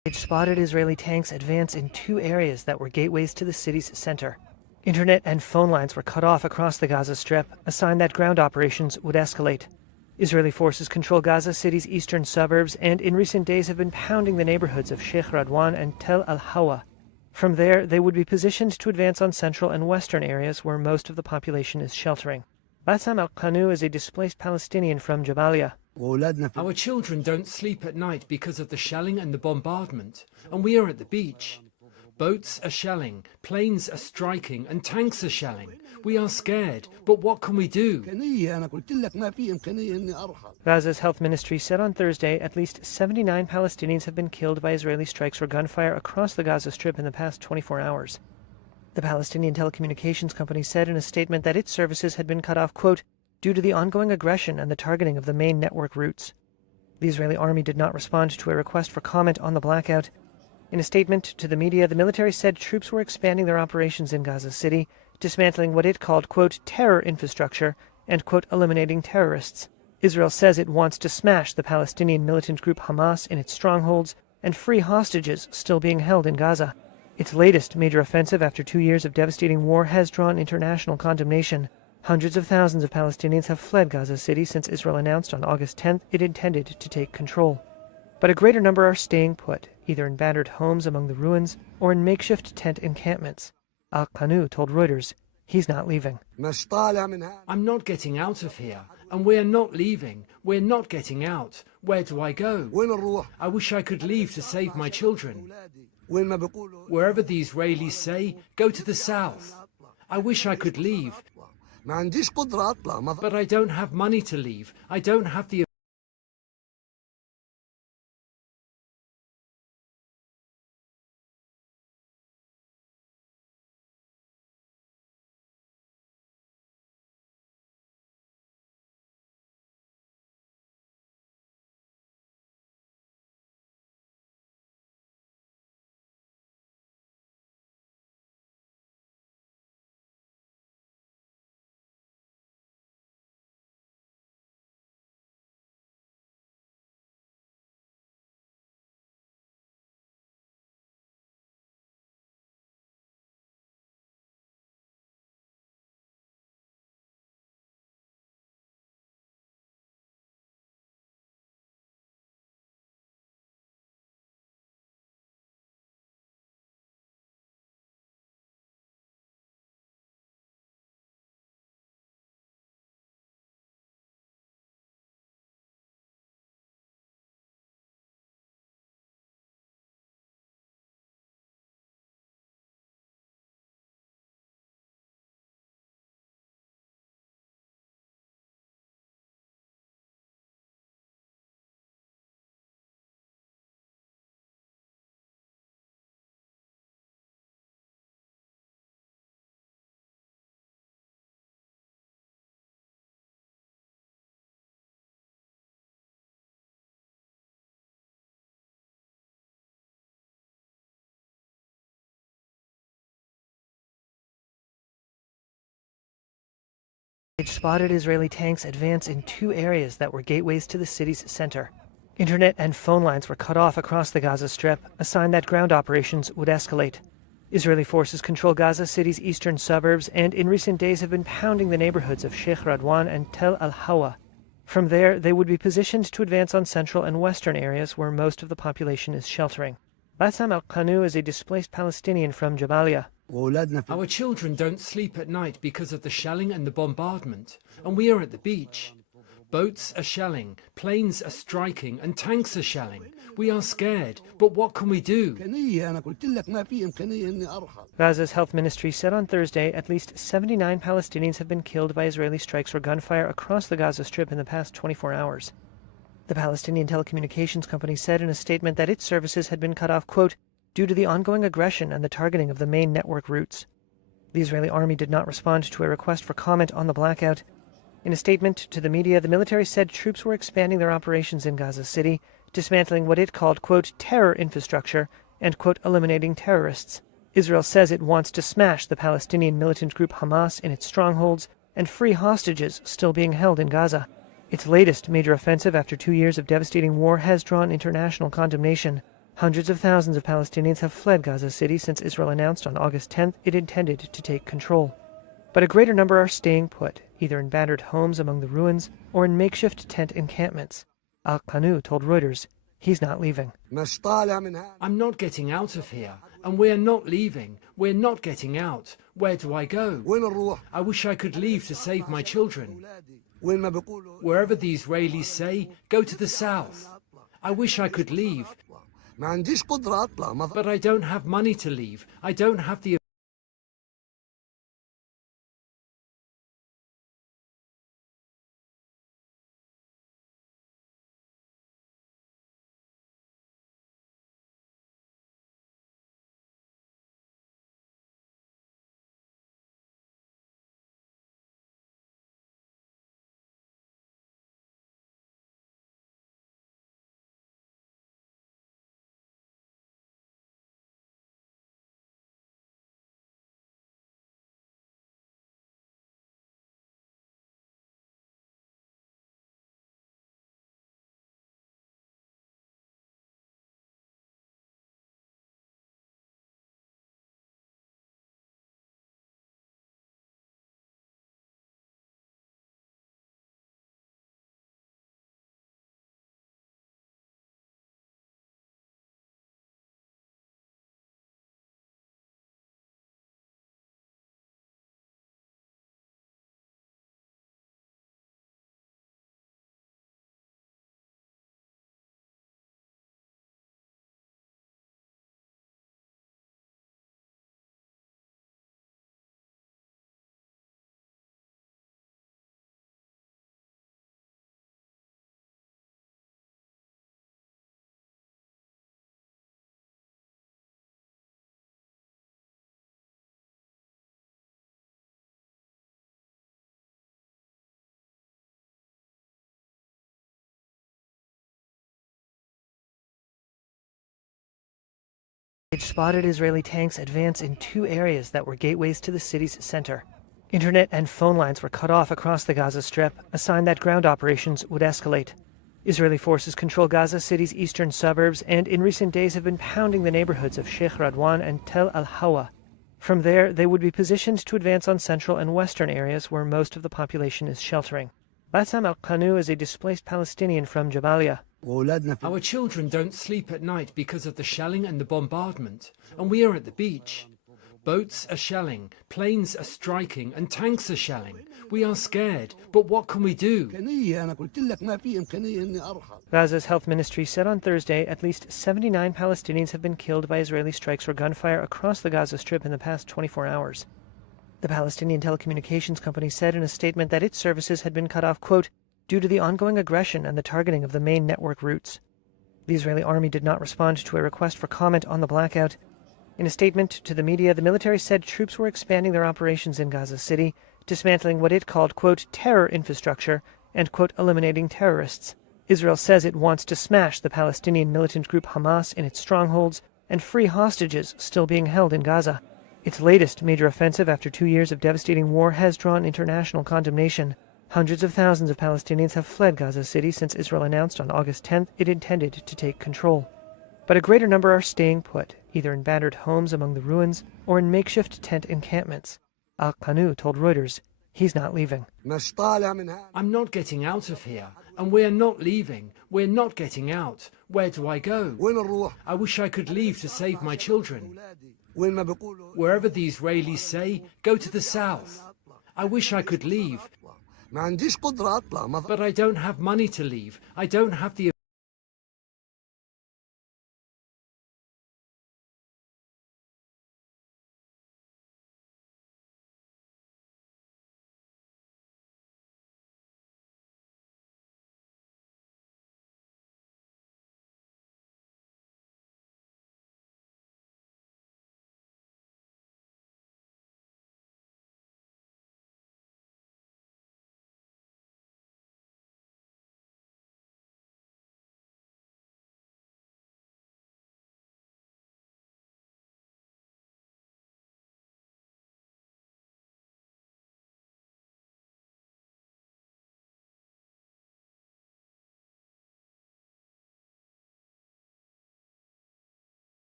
Spotted Israeli tanks advance in two areas that were gateways to the city's center. Internet and phone lines were cut off across the Gaza Strip, a sign that ground operations would escalate. Israeli forces control Gaza City's eastern suburbs and in recent days have been pounding the neighborhoods of Sheikh Radwan and Tel al-Hawa. From there, they would be positioned to advance on central and western areas where most of the population is sheltering. Bassam al-Qanu is a displaced Palestinian from Jabalia. Our children don't sleep at night because of the shelling and the bombardment, and we are at the beach. Boats are shelling, planes are striking, and tanks are shelling. We are scared, but what can we do? Gaza's health ministry said on Thursday at least 79 Palestinians have been killed by Israeli strikes or gunfire across the Gaza Strip in the past 24 hours. The Palestinian telecommunications company said in a statement that its services had been cut off, quote, due to the ongoing aggression and the targeting of the main network routes. The Israeli army did not respond to a request for comment on the blackout. In a statement to the media, the military said troops were expanding their operations in Gaza City, dismantling what it called, quote, terror infrastructure and, quote, eliminating terrorists. Israel says it wants to smash the Palestinian militant group Hamas in its strongholds and free hostages still being held in Gaza. Its latest major offensive after 2 years of devastating war has drawn international condemnation. Hundreds of thousands of Palestinians have fled Gaza City since Israel announced on August 10th it intended to take control. But a greater number are staying put, either in battered homes among the ruins or in makeshift tent encampments. Al-Qanu told Reuters he's not leaving. I'm not getting out of here, and we're not leaving. We're not getting out. Where do I go? I wish I could leave to save my children. Wherever the Israelis say, go to the south. I wish I could leave. But I don't have money to leave. I don't have the Spotted Israeli tanks advance in two areas that were gateways to the city's center. Internet and phone lines were cut off across the Gaza Strip, a sign that ground operations would escalate. Israeli forces control Gaza City's eastern suburbs and in recent days have been pounding the neighborhoods of Sheikh Radwan and Tel al-Hawa. From there, they would be positioned to advance on central and western areas where most of the population is sheltering. Bassam al-Qanu is a displaced Palestinian from Jabalia. Our children don't sleep at night because of the shelling and the bombardment, and we are at the beach. Boats are shelling, planes are striking, and tanks are shelling. We are scared, but what can we do? Gaza's health ministry said on Thursday at least 79 Palestinians have been killed by Israeli strikes or gunfire across the Gaza Strip in the past 24 hours. The Palestinian telecommunications company said in a statement that its services had been cut off, quote, due to the ongoing aggression and the targeting of the main network routes. The Israeli army did not respond to a request for comment on the blackout. In a statement to the media, the military said troops were expanding their operations in Gaza City, dismantling what it called, quote, terror infrastructure and, quote, eliminating terrorists. Israel says it wants to smash the Palestinian militant group Hamas in its strongholds and free hostages still being held in Gaza. Its latest major offensive after 2 years of devastating war has drawn international condemnation. Hundreds of thousands of Palestinians have fled Gaza City since Israel announced on August 10th it intended to take control. But a greater number are staying put, either in battered homes among the ruins or in makeshift tent encampments. Al-Qanu told Reuters he's not leaving. I'm not getting out of here, and we're not leaving. We're not getting out. Where do I go? I wish I could leave to save my children. Wherever the Israelis say, go to the south. I wish I could leave, but I don't have money to leave. I don't have the Spotted Israeli tanks advance in two areas that were gateways to the city's center. Internet and phone lines were cut off across the Gaza Strip, a sign that ground operations would escalate. Israeli forces control Gaza City's eastern suburbs and in recent days have been pounding the neighborhoods of Sheikh Radwan and Tel al-Hawa. From there, they would be positioned to advance on central and western areas where most of the population is sheltering. Bassam al-Qanu is a displaced Palestinian from Jabalia. Our children don't sleep at night because of the shelling and the bombardment, and we are at the beach. Boats are shelling, planes are striking, and tanks are shelling. We are scared, but what can we do? Gaza's health ministry said on Thursday at least 79 Palestinians have been killed by Israeli strikes or gunfire across the Gaza Strip in the past 24 hours. The Palestinian telecommunications company said in a statement that its services had been cut off, quote, due to the ongoing aggression and the targeting of the main network routes. The Israeli army did not respond to a request for comment on the blackout. In a statement to the media, the military said troops were expanding their operations in Gaza City, dismantling what it called, quote, terror infrastructure and, quote, eliminating terrorists. Israel says it wants to smash the Palestinian militant group Hamas in its strongholds and free hostages still being held in Gaza. Its latest major offensive after 2 years of devastating war has drawn international condemnation. Hundreds of thousands of Palestinians have fled Gaza City since Israel announced on August 10th it intended to take control. But a greater number are staying put, either in battered homes among the ruins or in makeshift tent encampments. Al-Qanu told Reuters he's not leaving. I'm not getting out of here, and we're not leaving. We're not getting out. Where do I go? I wish I could leave to save my children. Wherever the Israelis say, go to the south. I wish I could leave, but I don't have money to leave. I don't have the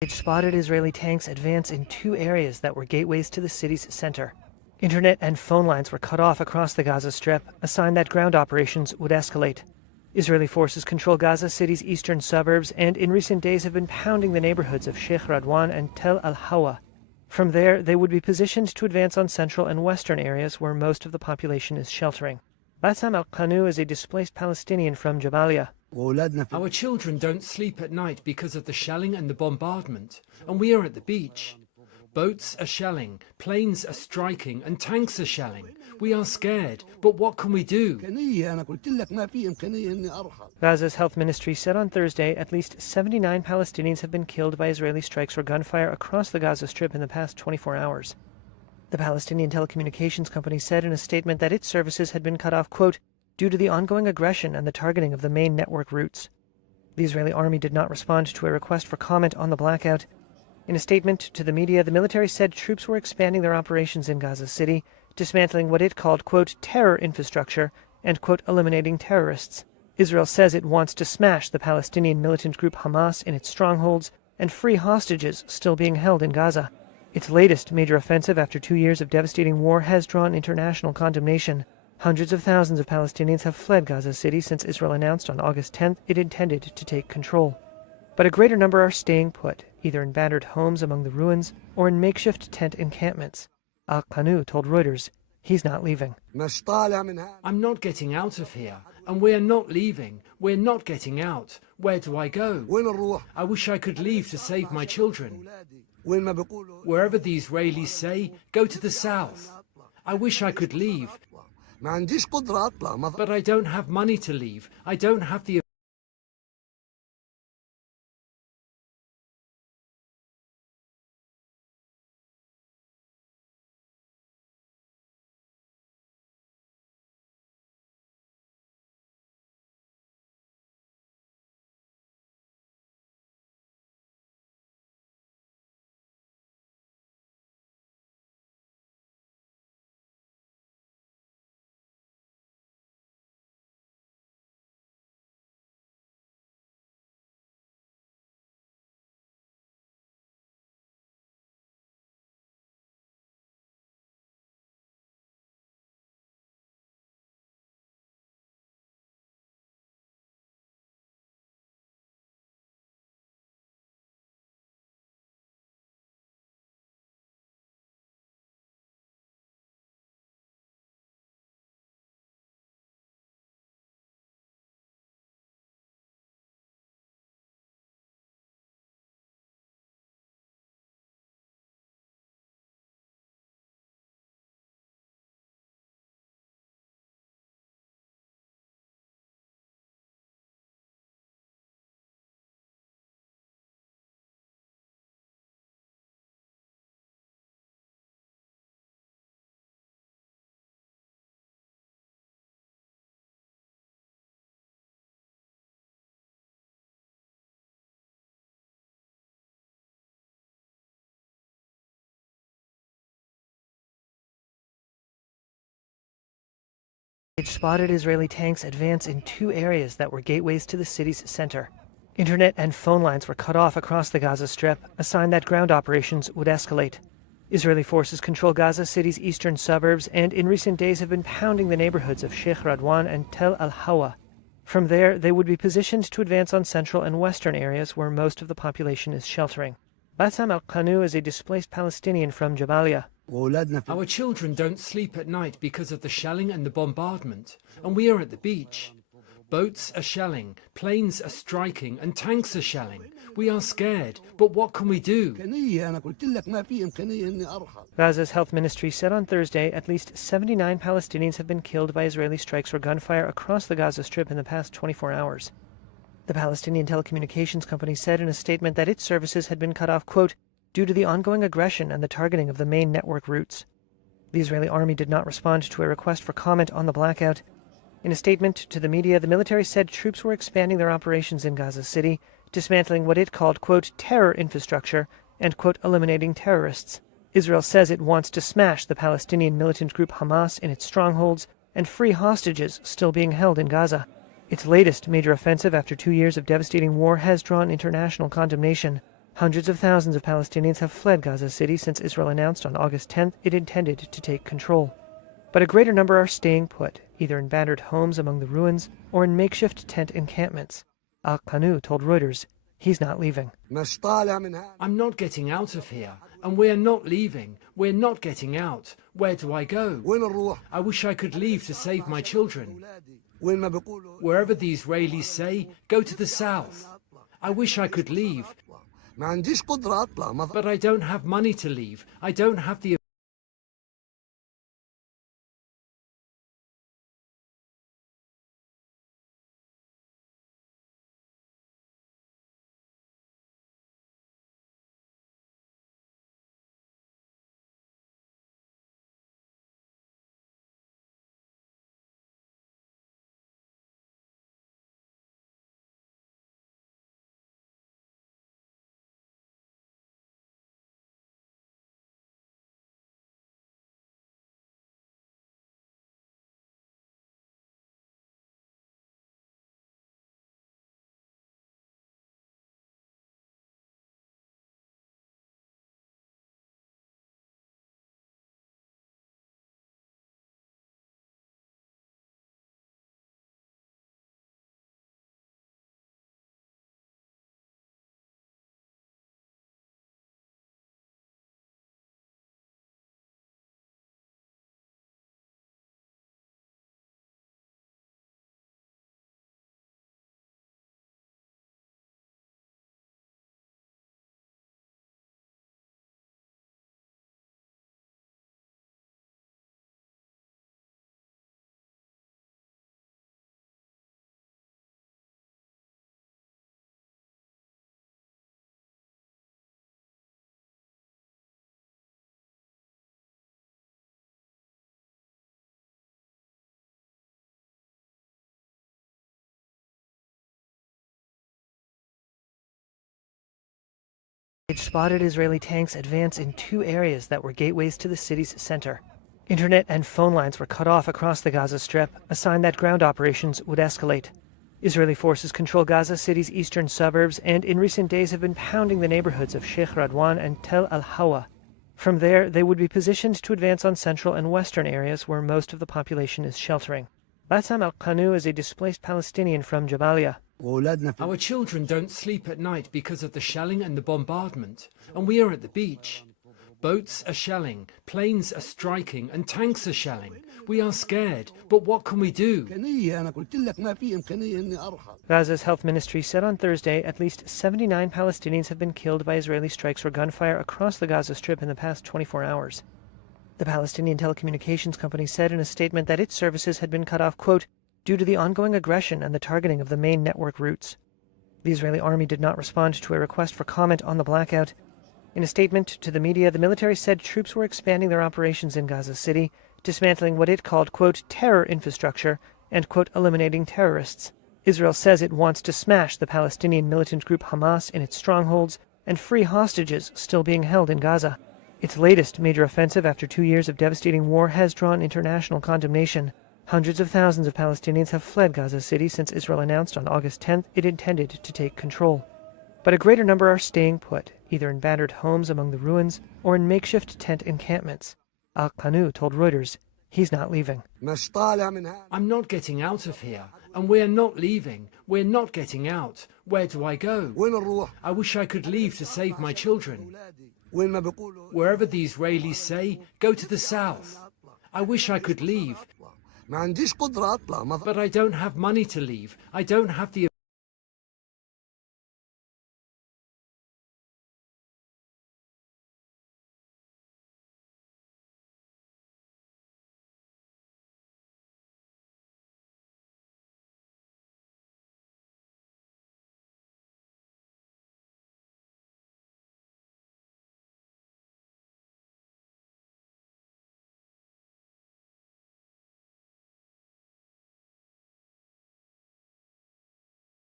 Spotted Israeli tanks advance in two areas that were gateways to the city's center. Internet and phone lines were cut off across the Gaza Strip, a sign that ground operations would escalate. Israeli forces control Gaza City's eastern suburbs and in recent days have been pounding the neighborhoods of Sheikh Radwan and Tel al-Hawa. From there, they would be positioned to advance on central and western areas where most of the population is sheltering. Bassam al-Qanu is a displaced Palestinian from Jabalia. Our children don't sleep at night because of the shelling and the bombardment, and we are at the beach. Boats are shelling, planes are striking, and tanks are shelling. We are scared, but what can we do? Gaza's health ministry said on Thursday at least 79 Palestinians have been killed by Israeli strikes or gunfire across the Gaza Strip in the past 24 hours. The Palestinian telecommunications company said in a statement that its services had been cut off, quote, due to the ongoing aggression and the targeting of the main network routes. The Israeli army did not respond to a request for comment on the blackout. In a statement to the media, the military said troops were expanding their operations in Gaza City, dismantling what it called, quote, terror infrastructure and, quote, eliminating terrorists. Israel says it wants to smash the Palestinian militant group Hamas in its strongholds and free hostages still being held in Gaza. Its latest major offensive after 2 years of devastating war has drawn international condemnation. Hundreds of thousands of Palestinians have fled Gaza City since Israel announced on August 10th it intended to take control. But a greater number are staying put, either in battered homes among the ruins or in makeshift tent encampments. Al-Qanu told Reuters he's not leaving. I'm not getting out of here, and we're not leaving. We're not getting out. Where do I go? I wish I could leave to save my children. Wherever the Israelis say, go to the south. I wish I could leave, but I don't have money to leave. I don't have the Spotted Israeli tanks advance in two areas that were gateways to the city's center. Internet and phone lines were cut off across the Gaza Strip, a sign that ground operations would escalate. Israeli forces control Gaza City's eastern suburbs and in recent days have been pounding the neighborhoods of Sheikh Radwan and Tel al-Hawa. From there, they would be positioned to advance on central and western areas where most of the population is sheltering. Bassam al-Qanu is a displaced Palestinian from Jabalia. Our children don't sleep at night because of the shelling and the bombardment, and we are at the beach. Boats are shelling, planes are striking, and tanks are shelling. We are scared, but what can we do? Gaza's health ministry said on Thursday at least 79 Palestinians have been killed by Israeli strikes or gunfire across the Gaza Strip in the past 24 hours. The Palestinian telecommunications company said in a statement that its services had been cut off, quote, due to the ongoing aggression and the targeting of the main network routes. The Israeli army did not respond to a request for comment on the blackout. In a statement to the media, the military said troops were expanding their operations in Gaza City, dismantling what it called, quote, terror infrastructure and, quote, eliminating terrorists. Israel says it wants to smash the Palestinian militant group Hamas in its strongholds and free hostages still being held in Gaza. Its latest major offensive after 2 years of devastating war has drawn international condemnation. Hundreds of thousands of Palestinians have fled Gaza City since Israel announced on August 10th it intended to take control. But a greater number are staying put, either in battered homes among the ruins or in makeshift tent encampments. Al-Qanu told Reuters he's not leaving. I'm not getting out of here, and we're not leaving. We're not getting out. Where do I go? I wish I could leave to save my children. Wherever the Israelis say, go to the south. I wish I could leave, but I don't have money to leave. I don't have the Spotted Israeli tanks advance in two areas that were gateways to the city's center. Internet and phone lines were cut off across the Gaza Strip, a sign that ground operations would escalate. Israeli forces control Gaza City's eastern suburbs and in recent days have been pounding the neighborhoods of Sheikh Radwan and Tel al-Hawa. From there, they would be positioned to advance on central and western areas where most of the population is sheltering. Bassam al-Qanu is a displaced Palestinian from Jabalia. Our children don't sleep at night because of the shelling and the bombardment, and we are at the beach. Boats are shelling, planes are striking, and tanks are shelling. We are scared, but what can we do? Gaza's health ministry said on Thursday at least 79 Palestinians have been killed by Israeli strikes or gunfire across the Gaza Strip in the past 24 hours. The Palestinian telecommunications company said in a statement that its services had been cut off, quote, due to the ongoing aggression and the targeting of the main network routes. The Israeli army did not respond to a request for comment on the blackout. In a statement to the media, the military said troops were expanding their operations in Gaza City, dismantling what it called, quote, terror infrastructure and, quote, eliminating terrorists. Israel says it wants to smash the Palestinian militant group Hamas in its strongholds and free hostages still being held in Gaza. Its latest major offensive after 2 years of devastating war has drawn international condemnation. Hundreds of thousands of Palestinians have fled Gaza City since Israel announced on August 10th it intended to take control. But a greater number are staying put, either in battered homes among the ruins or in makeshift tent encampments. Al-Qanu told Reuters he's not leaving. I'm not getting out of here, and we're not leaving. We're not getting out. Where do I go? I wish I could leave to save my children. Wherever the Israelis say, go to the south. I wish I could leave, but I don't have money to leave. I don't have the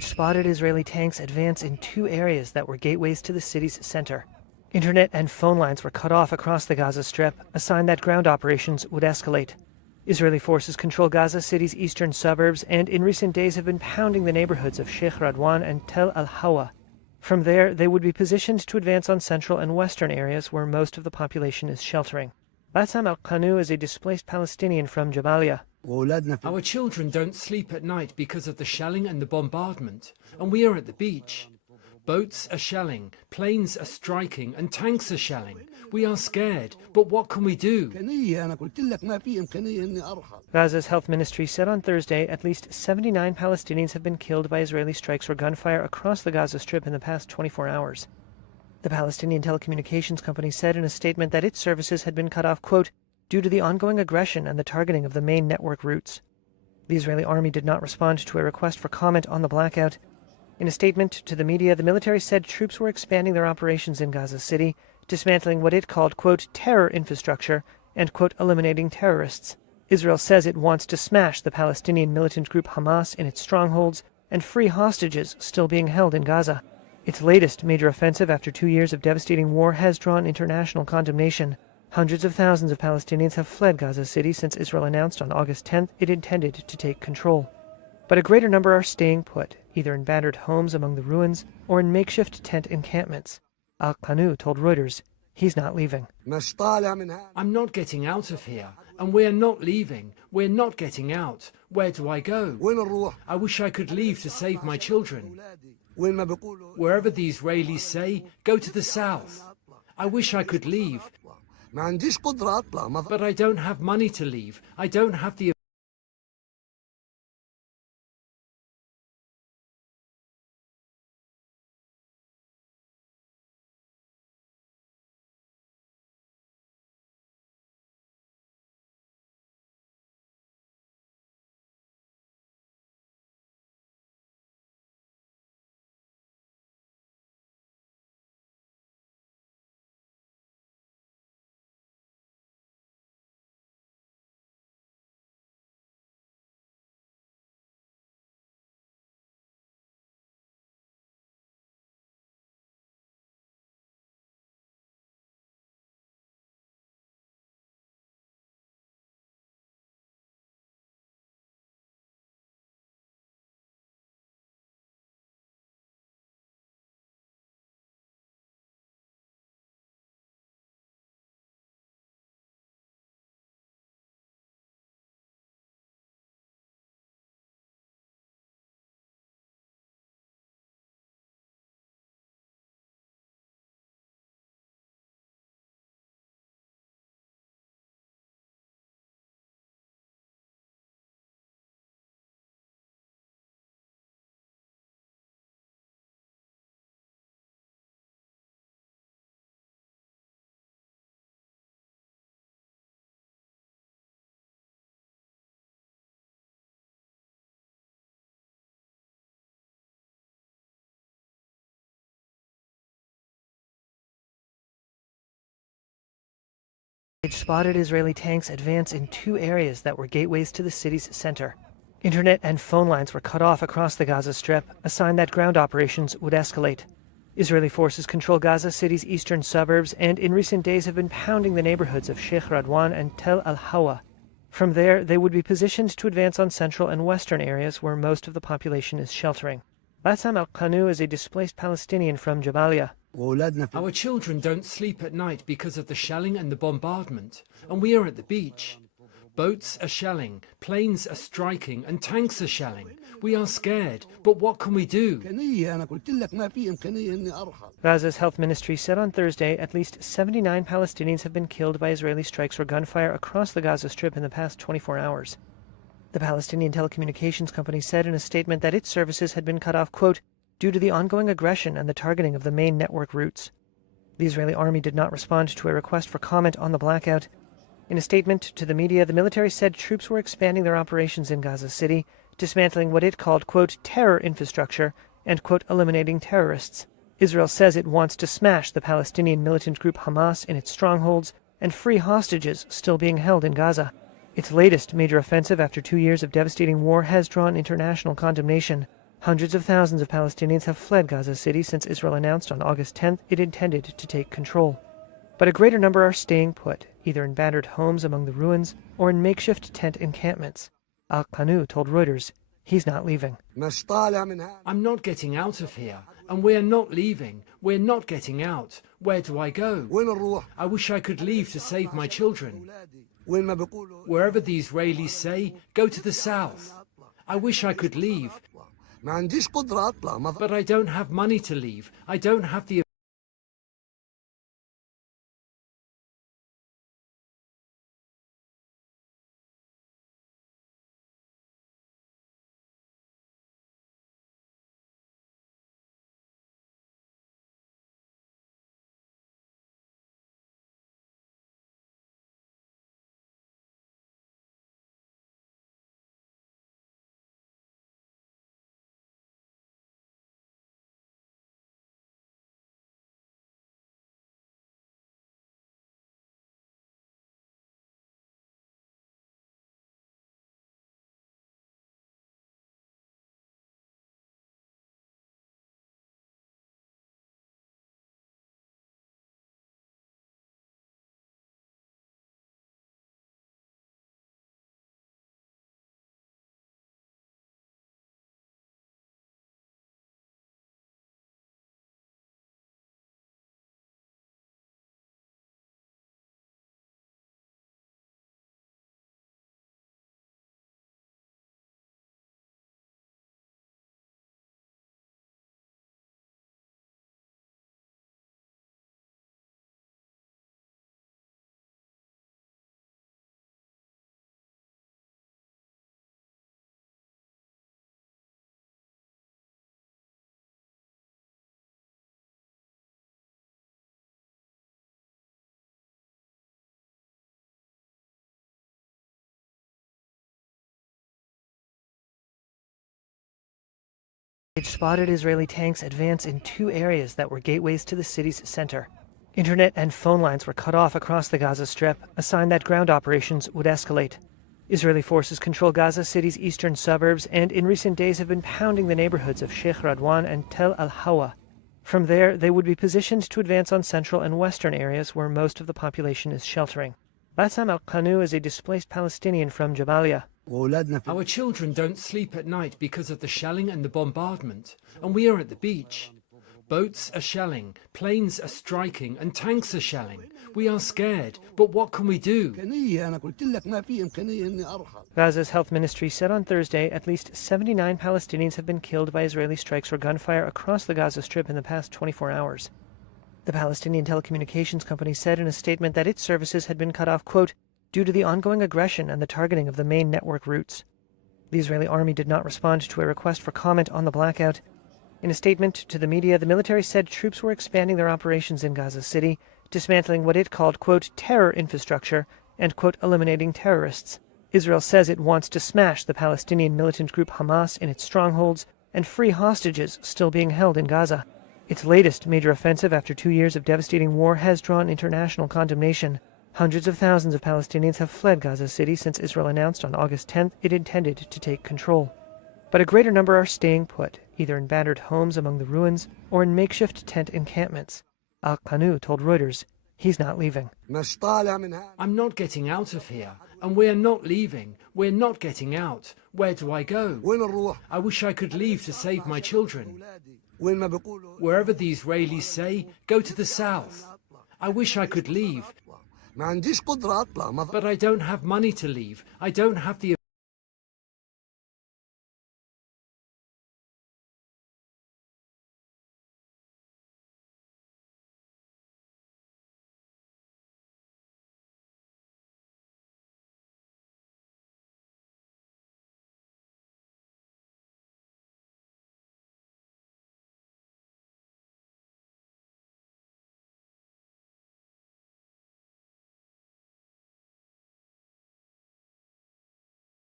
It spotted Israeli tanks advance in two areas that were gateways to the city's center. Internet and phone lines were cut off across the Gaza Strip, a sign that ground operations would escalate. Israeli forces control Gaza City's eastern suburbs and in recent days have been pounding the neighborhoods of Sheikh Radwan and Tel al-Hawa. From there, they would be positioned to advance on central and western areas where most of the population is sheltering. Bassam al-Qanu is a displaced Palestinian from Jabalia. Our children don't sleep at night because of the shelling and the bombardment, and we are at the beach. Boats are shelling, planes are striking, and tanks are shelling. We are scared, but what can we do? Gaza's health ministry said on Thursday at least 79 Palestinians have been killed by Israeli strikes or gunfire across the Gaza Strip in the past 24 hours. The Palestinian telecommunications company said in a statement that its services had been cut off, quote, due to the ongoing aggression and the targeting of the main network routes. The Israeli army did not respond to a request for comment on the blackout. In a statement to the media, the military said troops were expanding their operations in Gaza City, dismantling what it called, quote, terror infrastructure and, quote, eliminating terrorists. Israel says it wants to smash the Palestinian militant group Hamas in its strongholds and free hostages still being held in Gaza. Its latest major offensive after 2 years of devastating war has drawn international condemnation. Hundreds of thousands of Palestinians have fled Gaza City since Israel announced on August 10th it intended to take control. But a greater number are staying put, either in battered homes among the ruins or in makeshift tent encampments. Al-Qanu told Reuters he's not leaving. I'm not getting out of here, and we're not leaving. We're not getting out. Where do I go? I wish I could leave to save my children. Wherever the Israelis say, go to the south. I wish I could leave, but I don't have money to leave. I don't have the It spotted Israeli tanks advance in two areas that were gateways to the city's center. Internet and phone lines were cut off across the Gaza Strip, a sign that ground operations would escalate. Israeli forces control Gaza City's eastern suburbs and in recent days have been pounding the neighborhoods of Sheikh Radwan and Tel al-Hawa. From there, they would be positioned to advance on central and western areas where most of the population is sheltering. Bassam al-Qanu is a displaced Palestinian from Jabalia. Our children don't sleep at night because of the shelling and the bombardment, and we are at the beach. Boats are shelling, planes are striking, and tanks are shelling. We are scared, but what can we do? Gaza's health ministry said on Thursday at least 79 Palestinians have been killed by Israeli strikes or gunfire across the Gaza Strip in the past 24 hours. The Palestinian telecommunications company said in a statement that its services had been cut off, quote, due to the ongoing aggression and the targeting of the main network routes. The Israeli army did not respond to a request for comment on the blackout. In a statement to the media, the military said troops were expanding their operations in Gaza City, dismantling what it called, quote, terror infrastructure and, quote, eliminating terrorists. Israel says it wants to smash the Palestinian militant group Hamas in its strongholds and free hostages still being held in Gaza. Its latest major offensive after 2 years of devastating war has drawn international condemnation. Hundreds of thousands of Palestinians have fled Gaza City since Israel announced on August 10th it intended to take control. But a greater number are staying put, either in battered homes among the ruins or in makeshift tent encampments. Al-Qanu told Reuters he's not leaving. I'm not getting out of here, and we're not leaving. We're not getting out. Where do I go? I wish I could leave to save my children. Wherever the Israelis say, go to the south. I wish I could leave, but I don't have money to leave. I don't have the Spotted Israeli tanks advance in two areas that were gateways to the city's center. Internet and phone lines were cut off across the Gaza Strip, a sign that ground operations would escalate. Israeli forces control Gaza City's eastern suburbs and in recent days have been pounding the neighborhoods of Sheikh Radwan and Tel al-Hawa. From there, they would be positioned to advance on central and western areas where most of the population is sheltering. Bassam al-Qanu is a displaced Palestinian from Jabalia. Our children don't sleep at night because of the shelling and the bombardment, and we are at the beach. Boats are shelling, planes are striking, and tanks are shelling. We are scared, but what can we do? Gaza's health ministry said on Thursday at least 79 Palestinians have been killed by Israeli strikes or gunfire across the Gaza Strip in the past 24 hours. The Palestinian telecommunications company said in a statement that its services had been cut off, quote, due to the ongoing aggression and the targeting of the main network routes. The Israeli army did not respond to a request for comment on the blackout. In a statement to the media, the military said troops were expanding their operations in Gaza City, dismantling what it called, quote, terror infrastructure and, quote, eliminating terrorists. Israel says it wants to smash the Palestinian militant group Hamas in its strongholds and free hostages still being held in Gaza. Its latest major offensive after 2 years of devastating war has drawn international condemnation. Hundreds of thousands of Palestinians have fled Gaza City since Israel announced on August 10th it intended to take control. But a greater number are staying put, either in battered homes among the ruins or in makeshift tent encampments. Al-Qanu told Reuters he's not leaving. I'm not getting out of here, and we're not leaving. We're not getting out. Where do I go? I wish I could leave to save my children. Wherever the Israelis say, go to the south. I wish I could leave, but I don't have money to leave. I don't have the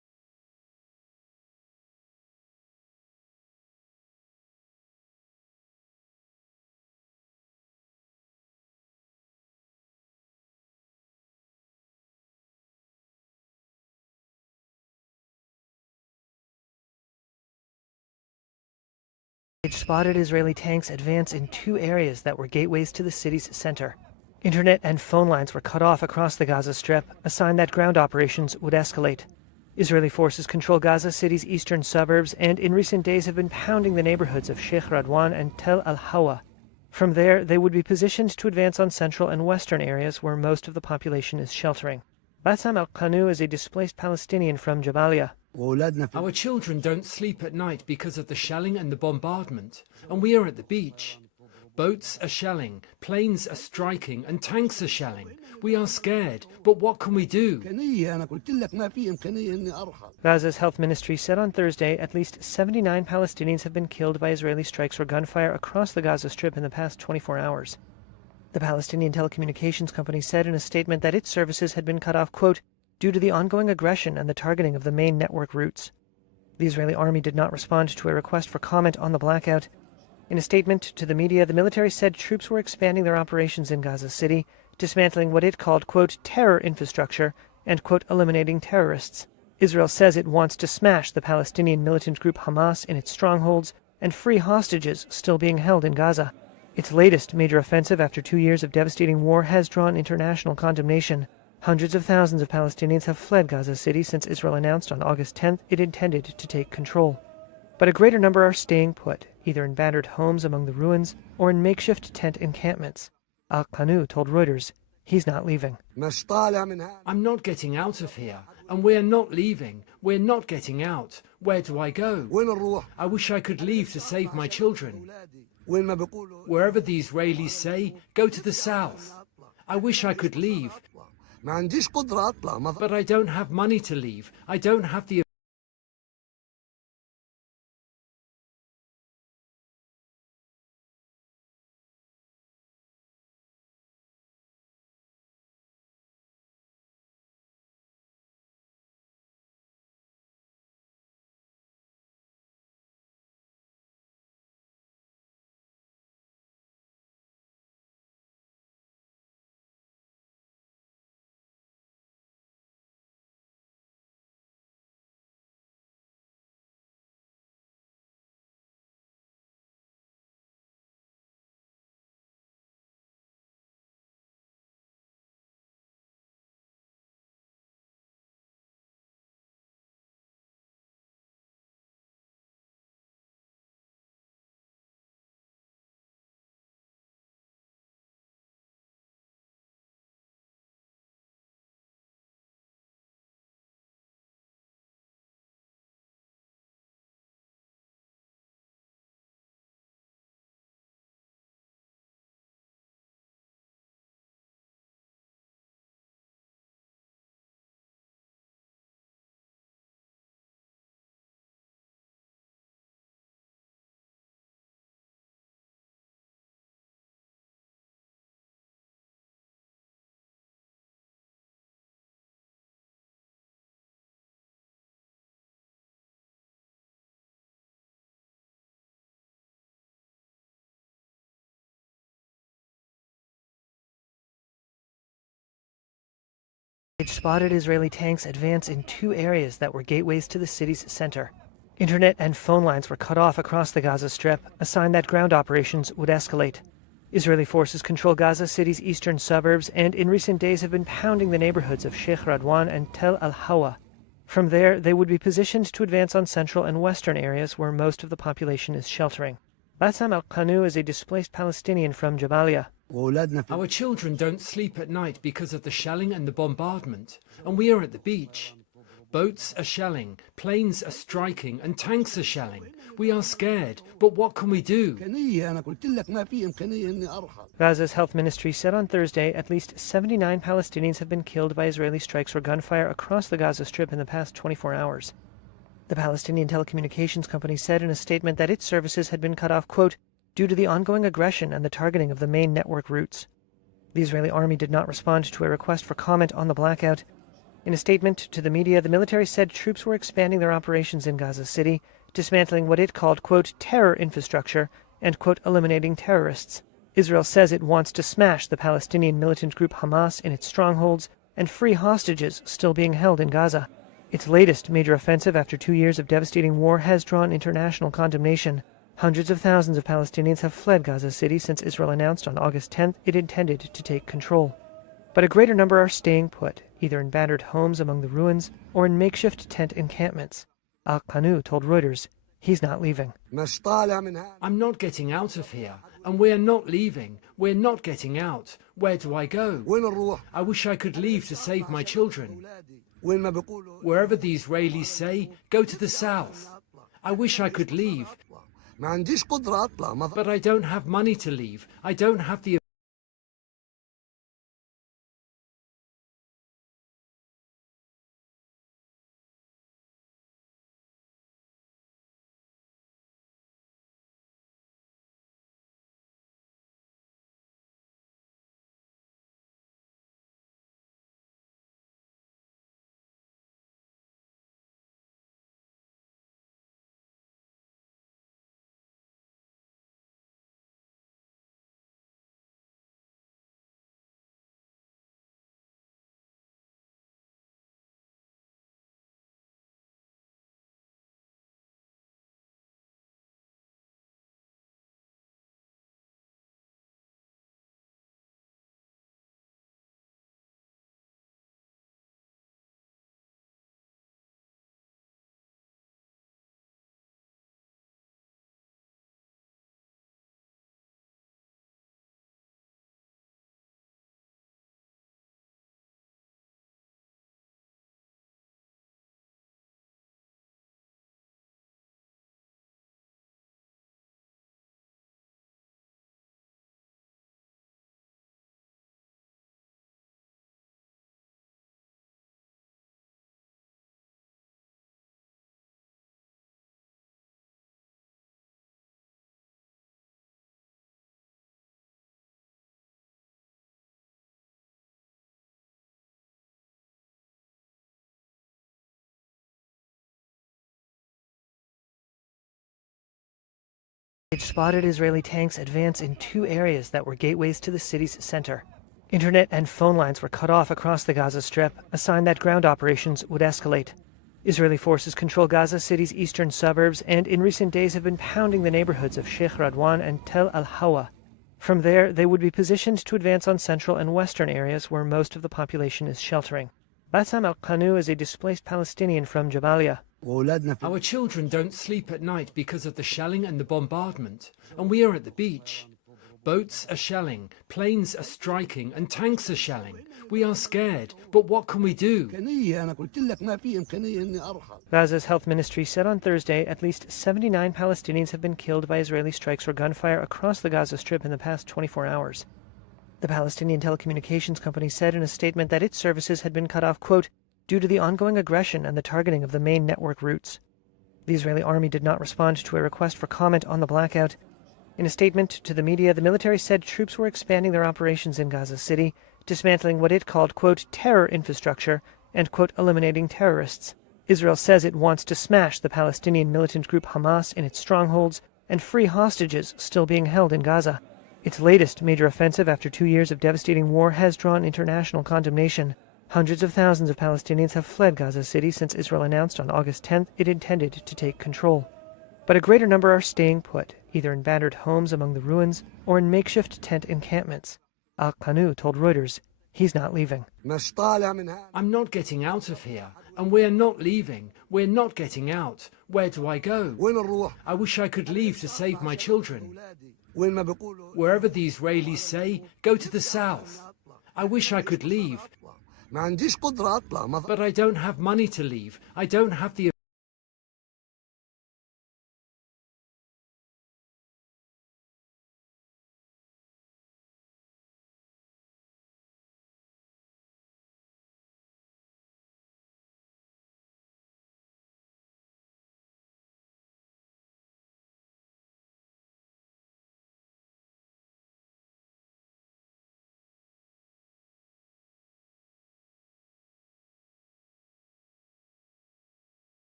spotted Israeli tanks advance in two areas that were gateways to the city's center. Internet and phone lines were cut off across the Gaza Strip, a sign that ground operations would escalate. Israeli forces control Gaza City's eastern suburbs and in recent days have been pounding the neighborhoods of Sheikh Radwan and Tel al-Hawa. From there, they would be positioned to advance on central and western areas where most of the population is sheltering. Bassam al-Qanu is a displaced Palestinian from Jabalia. Our children don't sleep at night because of the shelling and the bombardment, and we are at the beach. Boats are shelling, planes are striking, and tanks are shelling. We are scared, but what can we do? Gaza's health ministry said on Thursday at least 79 Palestinians have been killed by Israeli strikes or gunfire across the Gaza Strip in the past 24 hours. The Palestinian telecommunications company said in a statement that its services had been cut off, quote, due to the ongoing aggression and the targeting of the main network routes. The Israeli army did not respond to a request for comment on the blackout. In a statement to the media, the military said troops were expanding their operations in Gaza City, dismantling what it called, quote, terror infrastructure and, quote, eliminating terrorists. Israel says it wants to smash the Palestinian militant group Hamas in its strongholds and free hostages still being held in Gaza. Its latest major offensive after 2 years of devastating war has drawn international condemnation. Hundreds of thousands of Palestinians have fled Gaza City since Israel announced on August 10th it intended to take control. But a greater number are staying put, either in battered homes among the ruins or in makeshift tent encampments. Al-Qanu told Reuters he's not leaving. I'm not getting out of here, and we're not leaving. We're not getting out. Where do I go? I wish I could leave to save my children. Wherever the Israelis say, go to the south. I wish I could leave, but I don't have money to leave. I don't have the Spotted Israeli tanks advance in two areas that were gateways to the city's center. Internet and phone lines were cut off across the Gaza Strip, a sign that ground operations would escalate. Israeli forces control Gaza City's eastern suburbs and in recent days have been pounding the neighborhoods of Sheikh Radwan and Tel al-Hawa. From there, they would be positioned to advance on central and western areas where most of the population is sheltering. Bassam al-Qanu is a displaced Palestinian from Jabalia. Our children don't sleep at night because of the shelling and the bombardment, and we are at the beach. Boats are shelling, planes are striking, and tanks are shelling. We are scared, but what can we do? Gaza's health ministry said on Thursday at least 79 Palestinians have been killed by Israeli strikes or gunfire across the Gaza Strip in the past 24 hours. The Palestinian telecommunications company said in a statement that its services had been cut off, quote, due to the ongoing aggression and the targeting of the main network routes. The Israeli army did not respond to a request for comment on the blackout. In a statement to the media, the military said troops were expanding their operations in Gaza City, dismantling what it called, quote, terror infrastructure and, quote, eliminating terrorists. Israel says it wants to smash the Palestinian militant group Hamas in its strongholds and free hostages still being held in Gaza. Its latest major offensive after 2 years of devastating war has drawn international condemnation. Hundreds of thousands of Palestinians have fled Gaza City since Israel announced on August 10th it intended to take control. But a greater number are staying put, either in battered homes among the ruins or in makeshift tent encampments. Al-Qanu told Reuters he's not leaving. I'm not getting out of here, and we're not leaving. We're not getting out. Where do I go? I wish I could leave to save my children. Wherever the Israelis say, go to the south. I wish I could leave, but I don't have money to leave. I don't have the Spotted Israeli tanks advance in two areas that were gateways to the city's center. Internet and phone lines were cut off across the Gaza Strip, a sign that ground operations would escalate. Israeli forces control Gaza City's eastern suburbs and in recent days have been pounding the neighborhoods of Sheikh Radwan and Tel al-Hawa. From there, they would be positioned to advance on central and western areas where most of the population is sheltering. Bassam al-Qanu is a displaced Palestinian from Jabalia. Our children don't sleep at night because of the shelling and the bombardment, and we are at the beach. Boats are shelling, planes are striking, and tanks are shelling. We are scared, but what can we do? Gaza's health ministry said on Thursday at least 79 Palestinians have been killed by Israeli strikes or gunfire across the Gaza Strip in the past 24 hours. The Palestinian telecommunications company said in a statement that its services had been cut off, quote, due to the ongoing aggression and the targeting of the main network routes. The Israeli army did not respond to a request for comment on the blackout. In a statement to the media, the military said troops were expanding their operations in Gaza City, dismantling what it called, quote, terror infrastructure and, quote, eliminating terrorists. Israel says it wants to smash the Palestinian militant group Hamas in its strongholds and free hostages still being held in Gaza. Its latest major offensive after 2 years of devastating war has drawn international condemnation. Hundreds of thousands of Palestinians have fled Gaza City since Israel announced on August 10th it intended to take control. But a greater number are staying put, either in battered homes among the ruins or in makeshift tent encampments. Al-Qanu told Reuters he's not leaving. I'm not getting out of here, and we're not leaving. We're not getting out. Where do I go? I wish I could leave to save my children. Wherever the Israelis say, go to the south. I wish I could leave, but I don't have money to leave. I don't have the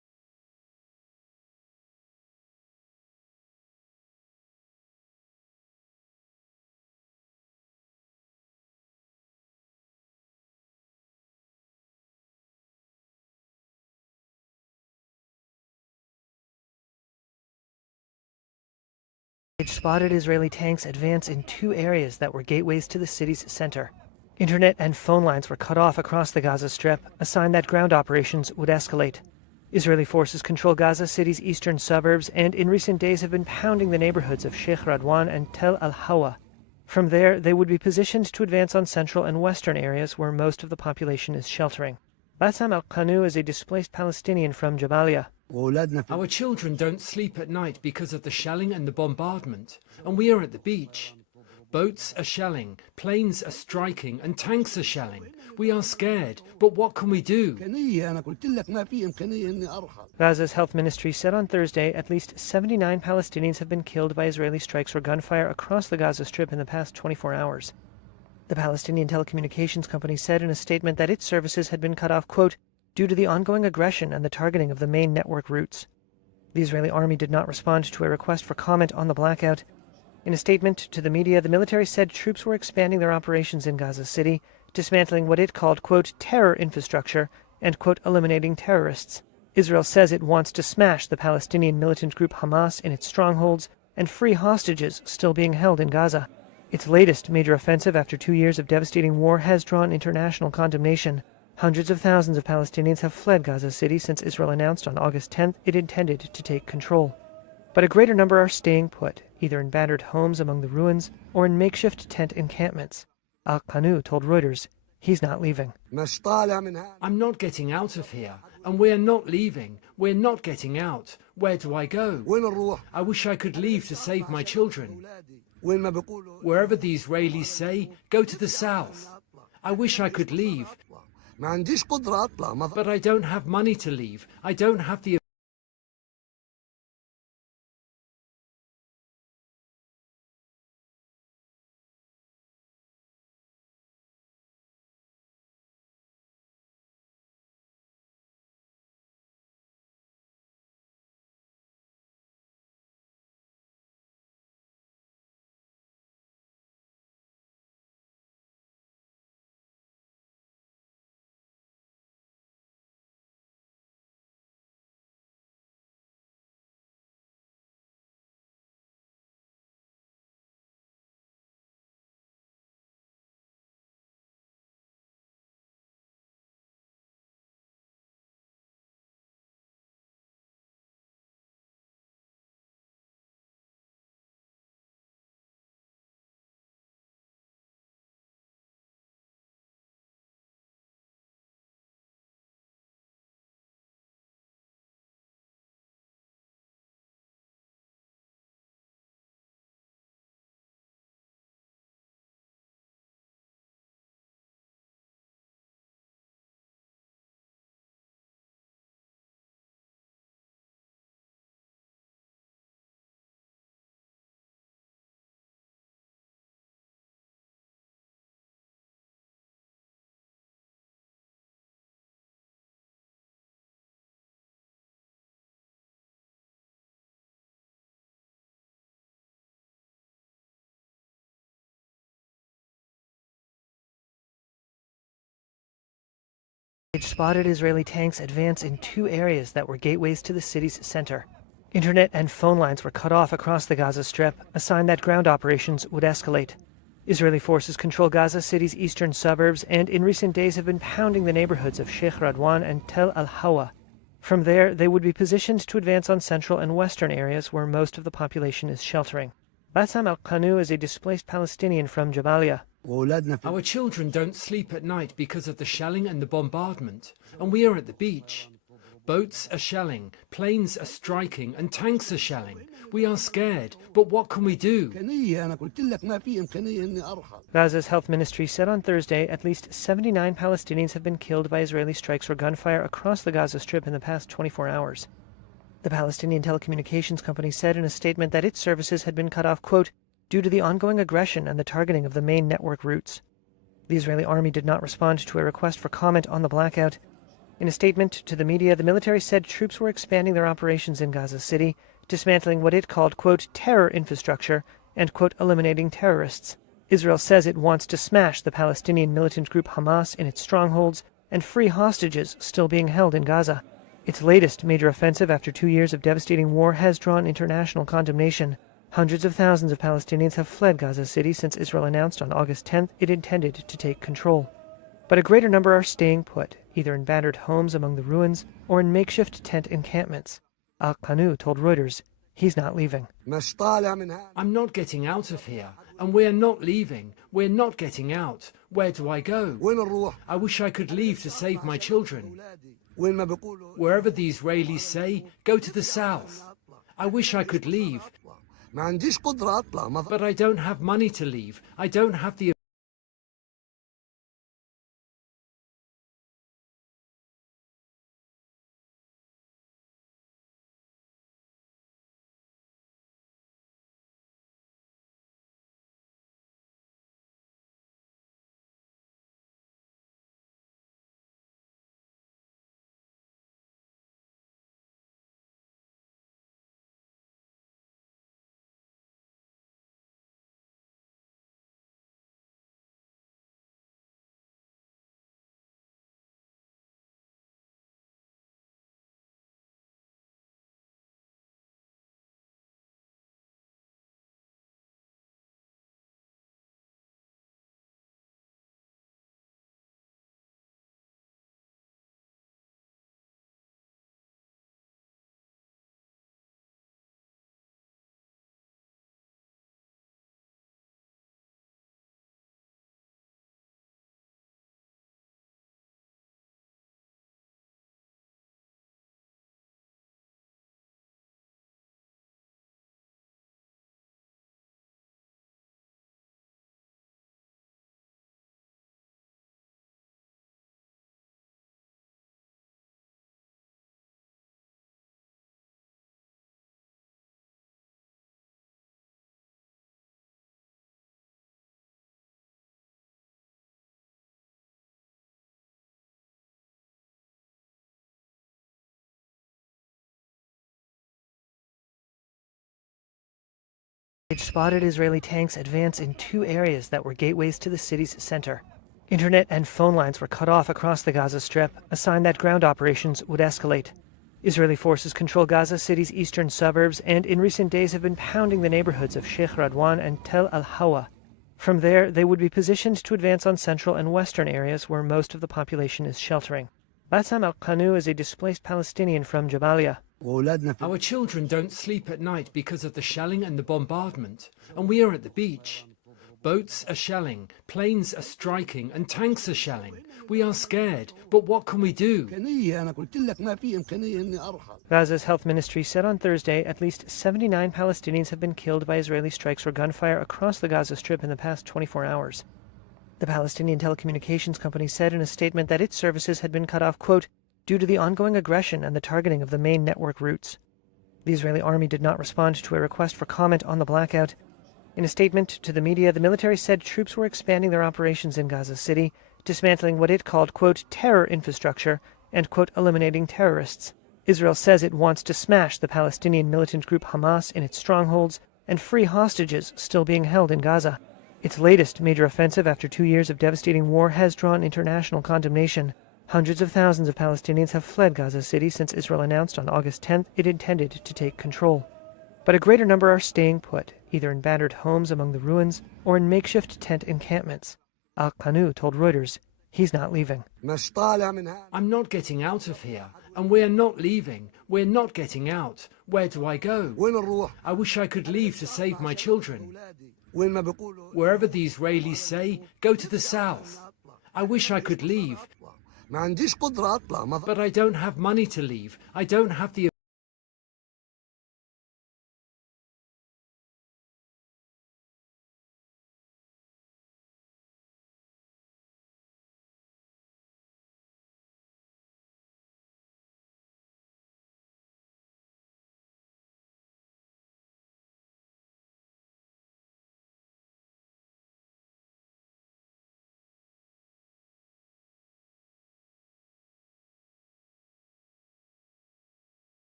It spotted Israeli tanks advance in two areas that were gateways to the city's center. Internet and phone lines were cut off across the Gaza Strip, a sign that ground operations would escalate. Israeli forces control Gaza City's eastern suburbs and in recent days have been pounding the neighborhoods of Sheikh Radwan and Tel al-Hawa. From there, they would be positioned to advance on central and western areas where most of the population is sheltering. Bassam al-Qanu is a displaced Palestinian from Jabalia. Our children don't sleep at night because of the shelling and the bombardment, and we are at the beach. Boats are shelling, planes are striking, and tanks are shelling. We are scared, but what can we do? Gaza's health ministry said on Thursday at least 79 Palestinians have been killed by Israeli strikes or gunfire across the Gaza Strip in the past 24 hours. The Palestinian telecommunications company said in a statement that its services had been cut off, quote, due to the ongoing aggression and the targeting of the main network routes. The Israeli army did not respond to a request for comment on the blackout. In a statement to the media, the military said troops were expanding their operations in Gaza City, dismantling what it called, quote, terror infrastructure and, quote, eliminating terrorists. Israel says it wants to smash the Palestinian militant group Hamas in its strongholds and free hostages still being held in Gaza. Its latest major offensive after 2 years of devastating war has drawn international condemnation. Hundreds of thousands of Palestinians have fled Gaza City since Israel announced on August 10th it intended to take control. But a greater number are staying put, either in battered homes among the ruins or in makeshift tent encampments. Al-Qanu told Reuters he's not leaving. I'm not getting out of here, and we're not leaving. We're not getting out. Where do I go? I wish I could leave to save my children. Wherever the Israelis say, go to the south. I wish I could leave, but I don't have money to leave. I don't have the Spotted Israeli tanks advance in two areas that were gateways to the city's center. Internet and phone lines were cut off across the Gaza Strip, a sign that ground operations would escalate. Israeli forces control Gaza City's eastern suburbs and in recent days have been pounding the neighborhoods of Sheikh Radwan and Tel al-Hawa. From there, they would be positioned to advance on central and western areas where most of the population is sheltering. Bassam al-Qanu is a displaced Palestinian from Jabalia. Our children don't sleep at night because of the shelling and the bombardment, and we are at the beach. Boats are shelling, planes are striking, and tanks are shelling. We are scared, but what can we do? Gaza's health ministry said on Thursday at least 79 Palestinians have been killed by Israeli strikes or gunfire across the Gaza Strip in the past 24 hours. The Palestinian telecommunications company said in a statement that its services had been cut off, quote, due to the ongoing aggression and the targeting of the main network routes. The Israeli army did not respond to a request for comment on the blackout. In a statement to the media, the military said troops were expanding their operations in Gaza City, dismantling what it called, quote, terror infrastructure and, quote, eliminating terrorists. Israel says it wants to smash the Palestinian militant group Hamas in its strongholds and free hostages still being held in Gaza. Its latest major offensive after 2 years of devastating war has drawn international condemnation. Hundreds of thousands of Palestinians have fled Gaza City since Israel announced on August 10th it intended to take control. But a greater number are staying put, either in battered homes among the ruins or in makeshift tent encampments. Al-Qanu told Reuters he's not leaving. I'm not getting out of here, and we're not leaving. We're not getting out. Where do I go? I wish I could leave to save my children. Wherever the Israelis say, go to the south. I wish I could leave, but I don't have money to leave. I don't have the Spotted Israeli tanks advance in two areas that were gateways to the city's center. Internet and phone lines were cut off across the Gaza Strip, a sign that ground operations would escalate. Israeli forces control Gaza City's eastern suburbs and in recent days have been pounding the neighborhoods of Sheikh Radwan and Tel al-Hawa. From there, they would be positioned to advance on central and western areas where most of the population is sheltering. Bassam al-Qanu is a displaced Palestinian from Jabalia. Our children don't sleep at night because of the shelling and the bombardment, and we are at the beach. Boats are shelling, planes are striking, and tanks are shelling. We are scared, but what can we do? Gaza's health ministry said on Thursday at least 79 Palestinians have been killed by Israeli strikes or gunfire across the Gaza Strip in the past 24 hours. The Palestinian telecommunications company said in a statement that its services had been cut off, quote, due to the ongoing aggression and the targeting of the main network routes. The Israeli army did not respond to a request for comment on the blackout. In a statement to the media, the military said troops were expanding their operations in Gaza City, dismantling what it called, quote, terror infrastructure and, quote, eliminating terrorists. Israel says it wants to smash the Palestinian militant group Hamas in its strongholds and free hostages still being held in Gaza. Its latest major offensive after 2 years of devastating war has drawn international condemnation. Hundreds of thousands of Palestinians have fled Gaza City since Israel announced on August 10th it intended to take control. But a greater number are staying put, either in battered homes among the ruins or in makeshift tent encampments. Al-Qanu told Reuters he's not leaving. I'm not getting out of here, and we're not leaving. We're not getting out. Where do I go? I wish I could leave to save my children. Wherever the Israelis say, go to the south. I wish I could leave, but I don't have money to leave. I don't have the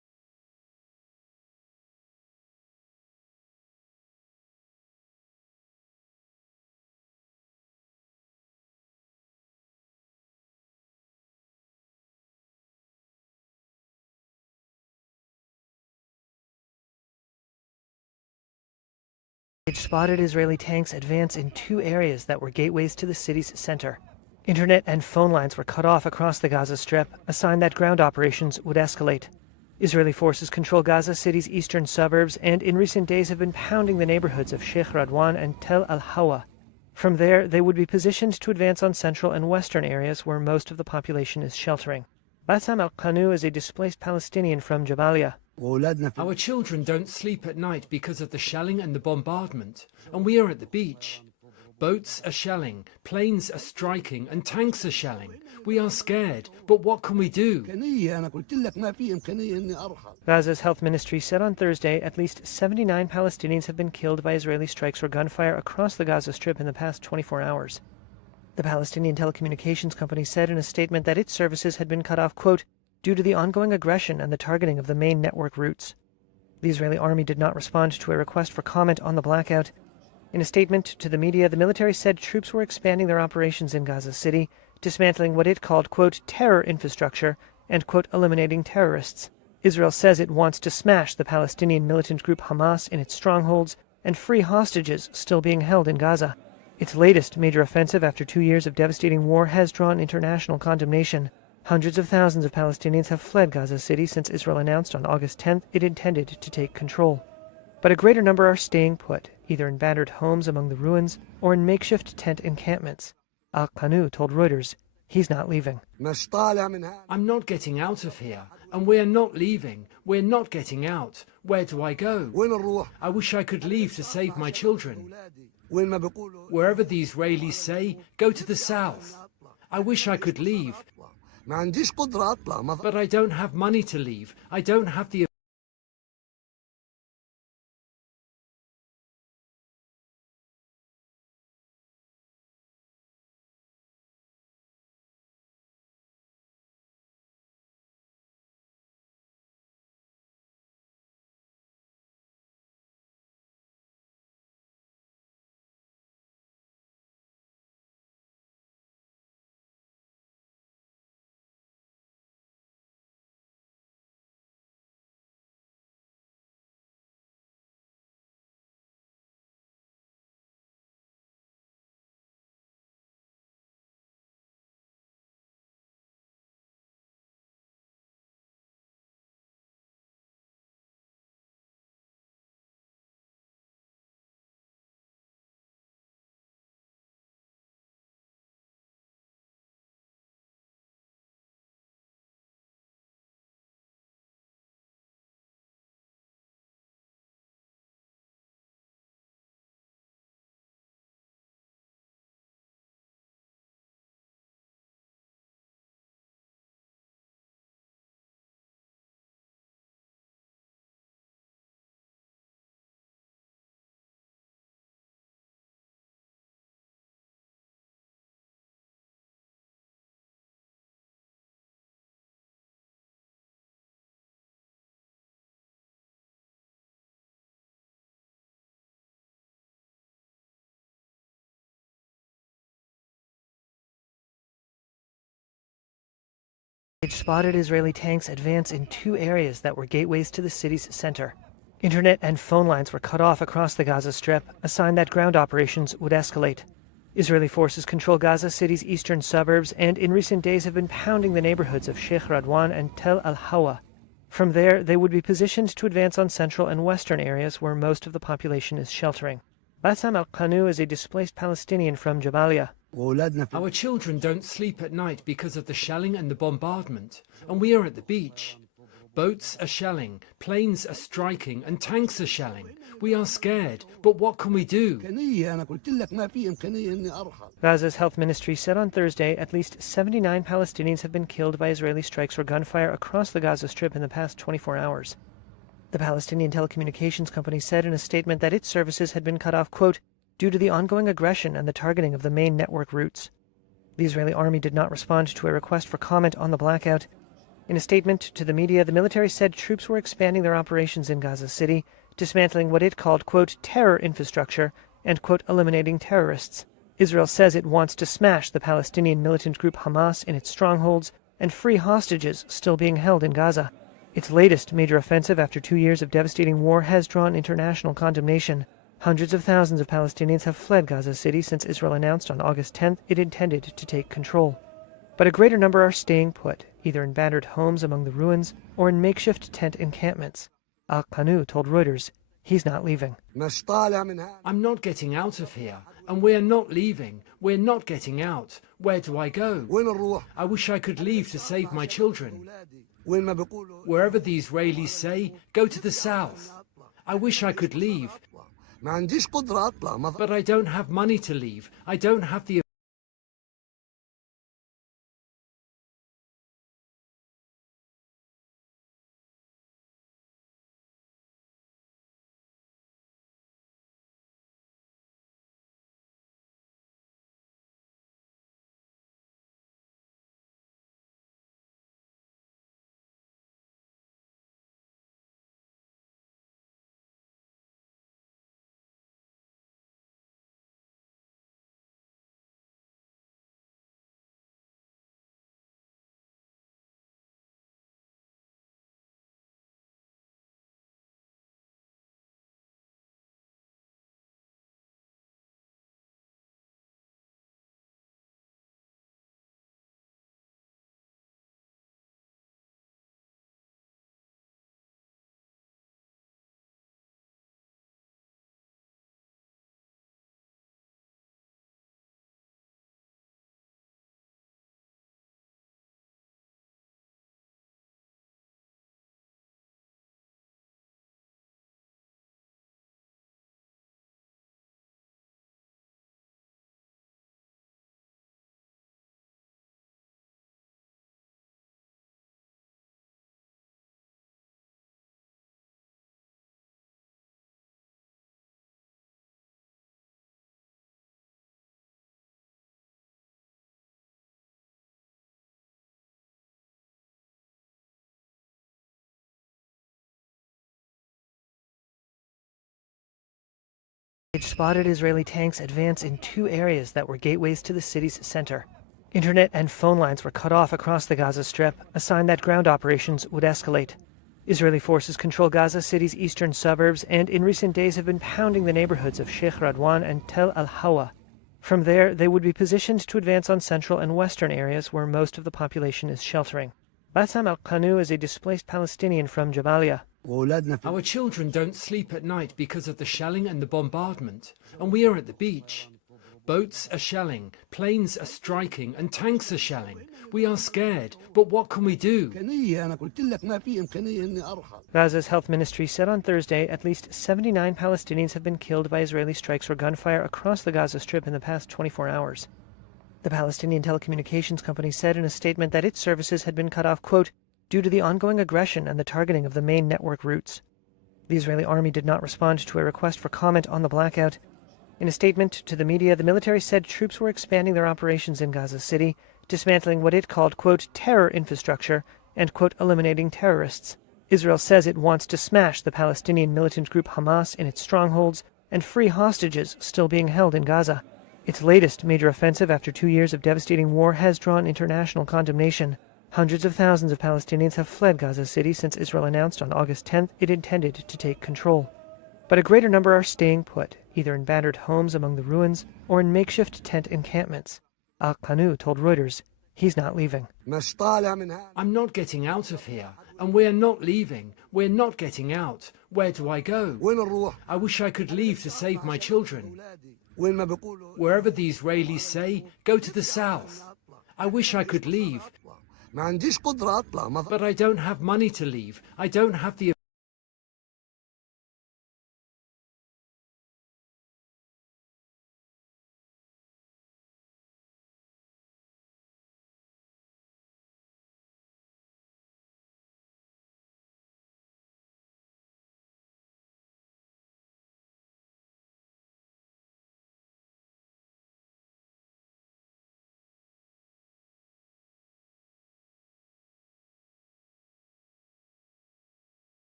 Spotted Israeli tanks advance in two areas that were gateways to the city's center. Internet and phone lines were cut off across the Gaza Strip, a sign that ground operations would escalate. Israeli forces control Gaza City's eastern suburbs and in recent days have been pounding the neighborhoods of Sheikh Radwan and Tel al-Hawa. From there, they would be positioned to advance on central and western areas where most of the population is sheltering. Bassam al-Qanu is a displaced Palestinian from Jabalia. Our children don't sleep at night because of the shelling and the bombardment, and we are at the beach. Boats are shelling, planes are striking, and tanks are shelling. We are scared, but what can we do? Gaza's health ministry said on Thursday at least 79 Palestinians have been killed by Israeli strikes or gunfire across the Gaza Strip in the past 24 hours. The Palestinian telecommunications company said in a statement that its services had been cut off, quote, due to the ongoing aggression and the targeting of the main network routes. The Israeli army did not respond to a request for comment on the blackout. In a statement to the media, the military said troops were expanding their operations in Gaza City, dismantling what it called, quote, terror infrastructure and, quote, eliminating terrorists. Israel says it wants to smash the Palestinian militant group Hamas in its strongholds and free hostages still being held in Gaza. Its latest major offensive after 2 years of devastating war has drawn international condemnation. Hundreds of thousands of Palestinians have fled Gaza City since Israel announced on August 10th it intended to take control. But a greater number are staying put, either in battered homes among the ruins or in makeshift tent encampments. Al-Qanu told Reuters he's not leaving. I'm not getting out of here, and we're not leaving. We're not getting out. Where do I go? I wish I could leave to save my children. Wherever the Israelis say, go to the south. I wish I could leave, but I don't have money to leave. I don't have the Spotted Israeli tanks advance in two areas that were gateways to the city's center. Internet and phone lines were cut off across the Gaza Strip, a sign that ground operations would escalate. Israeli forces control Gaza City's eastern suburbs and in recent days have been pounding the neighborhoods of Sheikh Radwan and Tel al-Hawa. From there, they would be positioned to advance on central and western areas where most of the population is sheltering. Bassam al-Qanu is a displaced Palestinian from Jabalia. Our children don't sleep at night because of the shelling and the bombardment, and we are at the beach. Boats are shelling, planes are striking, and tanks are shelling. We are scared, but what can we do? Gaza's health ministry said on Thursday at least 79 Palestinians have been killed by Israeli strikes or gunfire across the Gaza Strip in the past 24 hours. The Palestinian telecommunications company said in a statement that its services had been cut off, quote, due to the ongoing aggression and the targeting of the main network routes. The Israeli army did not respond to a request for comment on the blackout. In a statement to the media, the military said troops were expanding their operations in Gaza City, dismantling what it called, quote, terror infrastructure and, quote, eliminating terrorists. Israel says it wants to smash the Palestinian militant group Hamas in its strongholds and free hostages still being held in Gaza. Its latest major offensive after 2 years of devastating war has drawn international condemnation. Hundreds of thousands of Palestinians have fled Gaza City since Israel announced on August 10th it intended to take control. But a greater number are staying put, either in battered homes among the ruins or in makeshift tent encampments. Al-Qanu told Reuters he's not leaving. I'm not getting out of here, and we're not leaving. We're not getting out. Where do I go? I wish I could leave to save my children. Wherever the Israelis say, go to the south. I wish I could leave, but I don't have money to leave. I don't have the Spotted Israeli tanks advance in two areas that were gateways to the city's center. Internet and phone lines were cut off across the Gaza Strip, a sign that ground operations would escalate. Israeli forces control Gaza City's eastern suburbs and in recent days have been pounding the neighborhoods of Sheikh Radwan and Tel al-Hawa. From there, they would be positioned to advance on central and western areas where most of the population is sheltering. Bassam al-Qanu is a displaced Palestinian from Jabalia. Our children don't sleep at night because of the shelling and the bombardment, and we are at the beach. Boats are shelling, planes are striking, and tanks are shelling. We are scared, but what can we do? Gaza's health ministry said on Thursday at least 79 Palestinians have been killed by Israeli strikes or gunfire across the Gaza Strip in the past 24 hours. The Palestinian telecommunications company said in a statement that its services had been cut off, quote, due to the ongoing aggression and the targeting of the main network routes. The Israeli army did not respond to a request for comment on the blackout. In a statement to the media, the military said troops were expanding their operations in Gaza City, dismantling what it called, quote, terror infrastructure and, quote, eliminating terrorists. Israel says it wants to smash the Palestinian militant group Hamas in its strongholds and free hostages still being held in Gaza. Its latest major offensive after 2 years of devastating war has drawn international condemnation. Hundreds of thousands of Palestinians have fled Gaza City since Israel announced on August 10th it intended to take control. But a greater number are staying put, either in battered homes among the ruins or in makeshift tent encampments. Al-Qanu told Reuters he's not leaving. I'm not getting out of here, and we're not leaving. We're not getting out. Where do I go? I wish I could leave to save my children. Wherever the Israelis say, go to the south. I wish I could leave, but I don't have money to leave. I don't have the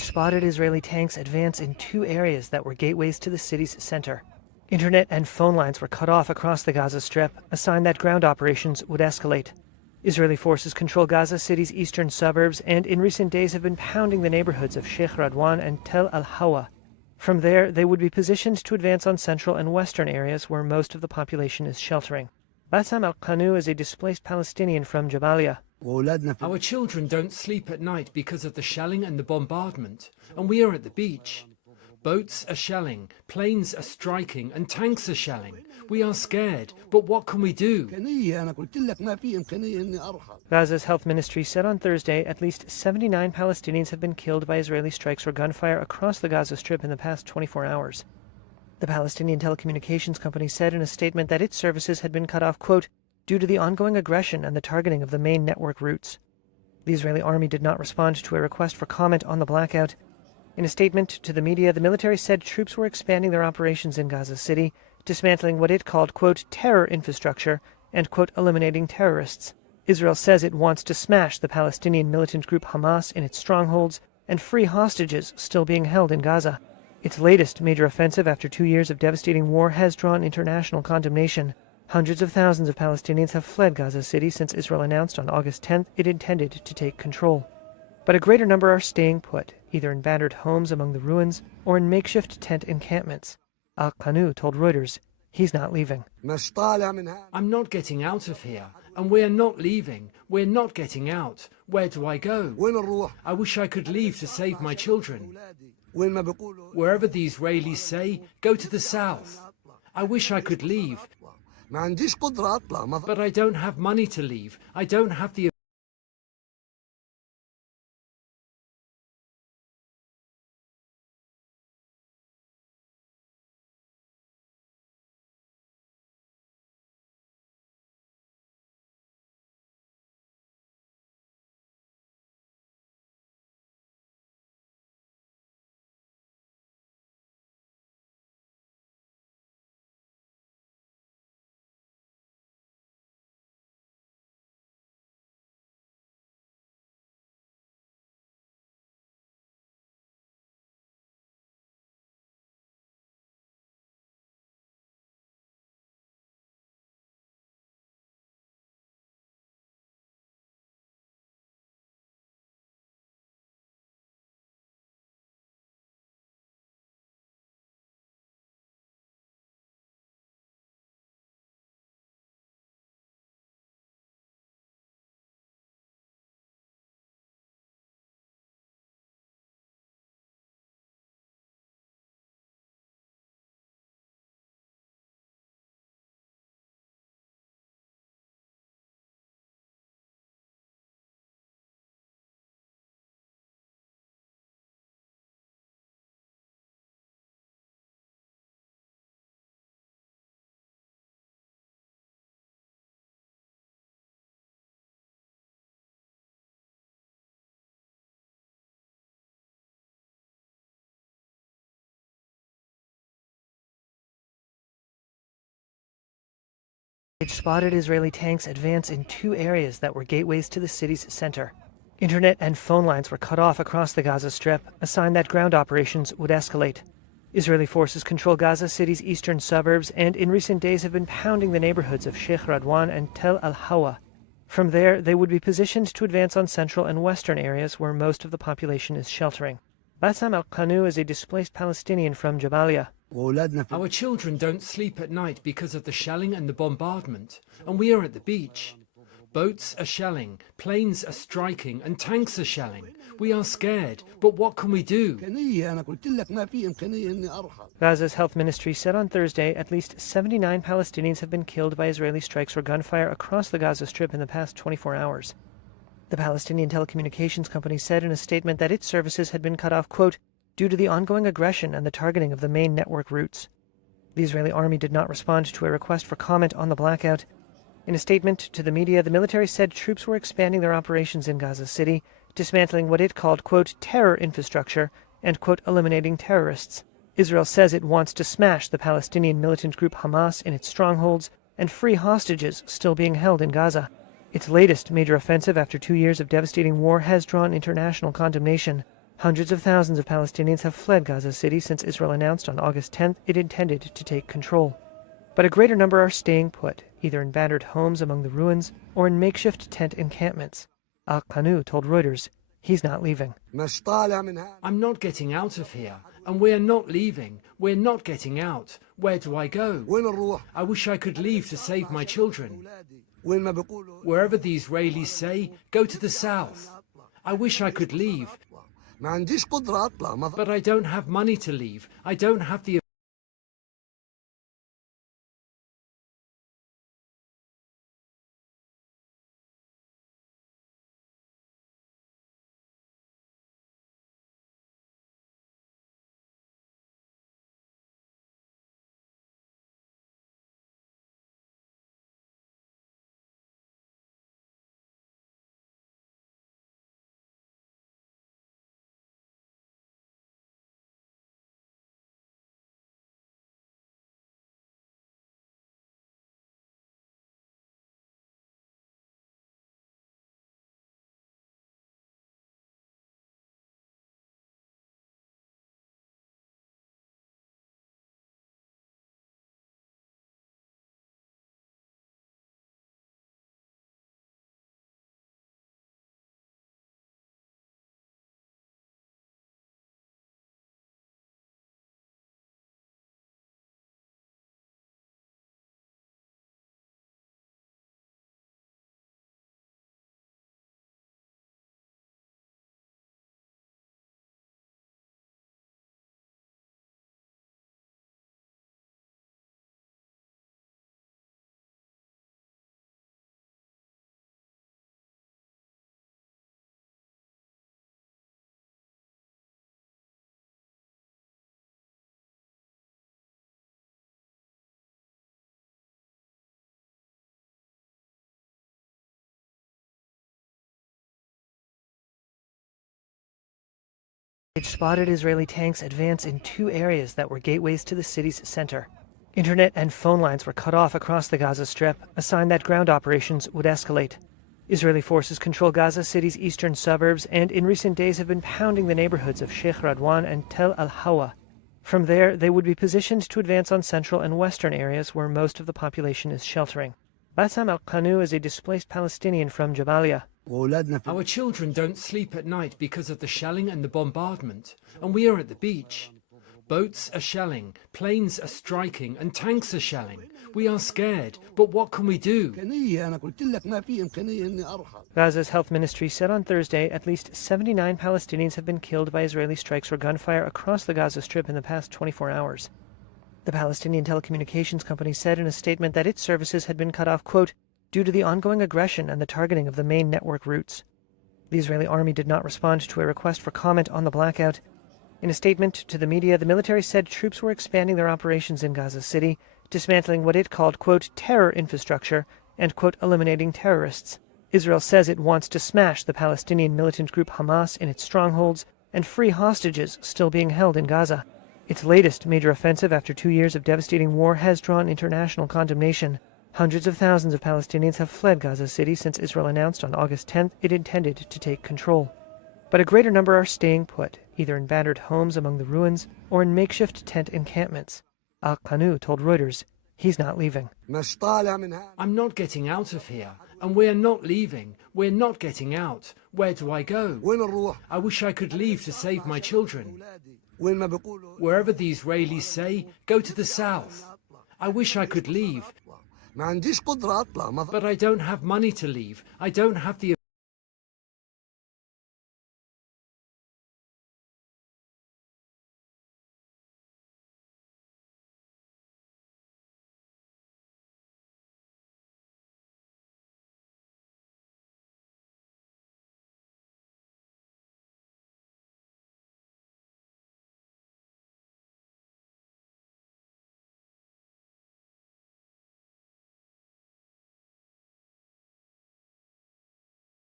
spotted Israeli tanks advance in two areas that were gateways to the city's center. Internet and phone lines were cut off across the Gaza Strip, a sign that ground operations would escalate. Israeli forces control Gaza City's eastern suburbs and in recent days have been pounding the neighborhoods of Sheikh Radwan and Tel al-Hawa. From there, they would be positioned to advance on central and western areas where most of the population is sheltering. Bassam al-Qanu is a displaced Palestinian from Jabalia. Our children don't sleep at night because of the shelling and the bombardment, and we are at the beach. Boats are shelling, planes are striking, and tanks are shelling. We are scared, but what can we do? Gaza's health ministry said on Thursday at least 79 Palestinians have been killed by Israeli strikes or gunfire across the Gaza Strip in the past 24 hours. The Palestinian telecommunications company said in a statement that its services had been cut off, quote, due to the ongoing aggression and the targeting of the main network routes. The Israeli army did not respond to a request for comment on the blackout. In a statement to the media, the military said troops were expanding their operations in Gaza City, dismantling what it called, quote, terror infrastructure and, quote, eliminating terrorists. Israel says it wants to smash the Palestinian militant group Hamas in its strongholds and free hostages still being held in Gaza. Its latest major offensive after 2 years of devastating war has drawn international condemnation. Hundreds of thousands of Palestinians have fled Gaza City since Israel announced on August 10th it intended to take control. But a greater number are staying put, either in battered homes among the ruins or in makeshift tent encampments. Al-Qanu told Reuters he's not leaving. I'm not getting out of here, and we're not leaving. We're not getting out. Where do I go? I wish I could leave to save my children. Wherever the Israelis say, go to the south. I wish I could leave, but I don't have money to leave. I don't have the Spotted Israeli tanks advance in two areas that were gateways to the city's center. Internet and phone lines were cut off across the Gaza Strip, a sign that ground operations would escalate. Israeli forces control Gaza City's eastern suburbs and in recent days have been pounding the neighborhoods of Sheikh Radwan and Tel al-Hawa. From there, they would be positioned to advance on central and western areas where most of the population is sheltering. Bassam al-Qanu is a displaced Palestinian from Jabalia. Our children don't sleep at night because of the shelling and the bombardment, and we are at the beach. Boats are shelling, planes are striking, and tanks are shelling. We are scared, but what can we do? Gaza's health ministry said on Thursday at least 79 Palestinians have been killed by Israeli strikes or gunfire across the Gaza Strip in the past 24 hours. The Palestinian telecommunications company said in a statement that its services had been cut off, quote, due to the ongoing aggression and the targeting of the main network routes. The Israeli army did not respond to a request for comment on the blackout. In a statement to the media, the military said troops were expanding their operations in Gaza City, dismantling what it called, quote, terror infrastructure and, quote, eliminating terrorists. Israel says it wants to smash the Palestinian militant group Hamas in its strongholds and free hostages still being held in Gaza. Its latest major offensive after 2 years of devastating war has drawn international condemnation. Hundreds of thousands of Palestinians have fled Gaza City since Israel announced on August 10th it intended to take control. But a greater number are staying put, either in battered homes among the ruins or in makeshift tent encampments. Al-Qanu told Reuters he's not leaving. I'm not getting out of here, and we're not leaving. We're not getting out. Where do I go? I wish I could leave to save my children. Wherever the Israelis say, go to the south. I wish I could leave, but I don't have money to leave. I don't have the Spotted Israeli tanks advance in two areas that were gateways to the city's center. Internet and phone lines were cut off across the Gaza Strip, a sign that ground operations would escalate. Israeli forces control Gaza City's eastern suburbs and in recent days have been pounding the neighborhoods of Sheikh Radwan and Tel al-Hawa. From there, they would be positioned to advance on central and western areas where most of the population is sheltering. Bassam al-Qanu is a displaced Palestinian from Jabalia. Our children don't sleep at night because of the shelling and the bombardment, and we are at the beach. Boats are shelling, planes are striking, and tanks are shelling. We are scared, but what can we do? Gaza's health ministry said on Thursday at least 79 Palestinians have been killed by Israeli strikes or gunfire across the Gaza Strip in the past 24 hours. The Palestinian telecommunications company said in a statement that its services had been cut off, quote, due to the ongoing aggression and the targeting of the main network routes. The Israeli army did not respond to a request for comment on the blackout. In a statement to the media, the military said troops were expanding their operations in Gaza City, dismantling what it called, quote, terror infrastructure and, quote, eliminating terrorists. Israel says it wants to smash the Palestinian militant group Hamas in its strongholds and free hostages still being held in Gaza. Its latest major offensive after 2 years of devastating war has drawn international condemnation. Hundreds of thousands of Palestinians have fled Gaza City since Israel announced on August 10th it intended to take control. But a greater number are staying put, either in battered homes among the ruins or in makeshift tent encampments. Al-Qanu told Reuters he's not leaving. I'm not getting out of here, and we're not leaving. We're not getting out. Where do I go? I wish I could leave to save my children. Wherever the Israelis say, go to the south. I wish I could leave, but I don't have money to leave. I don't have the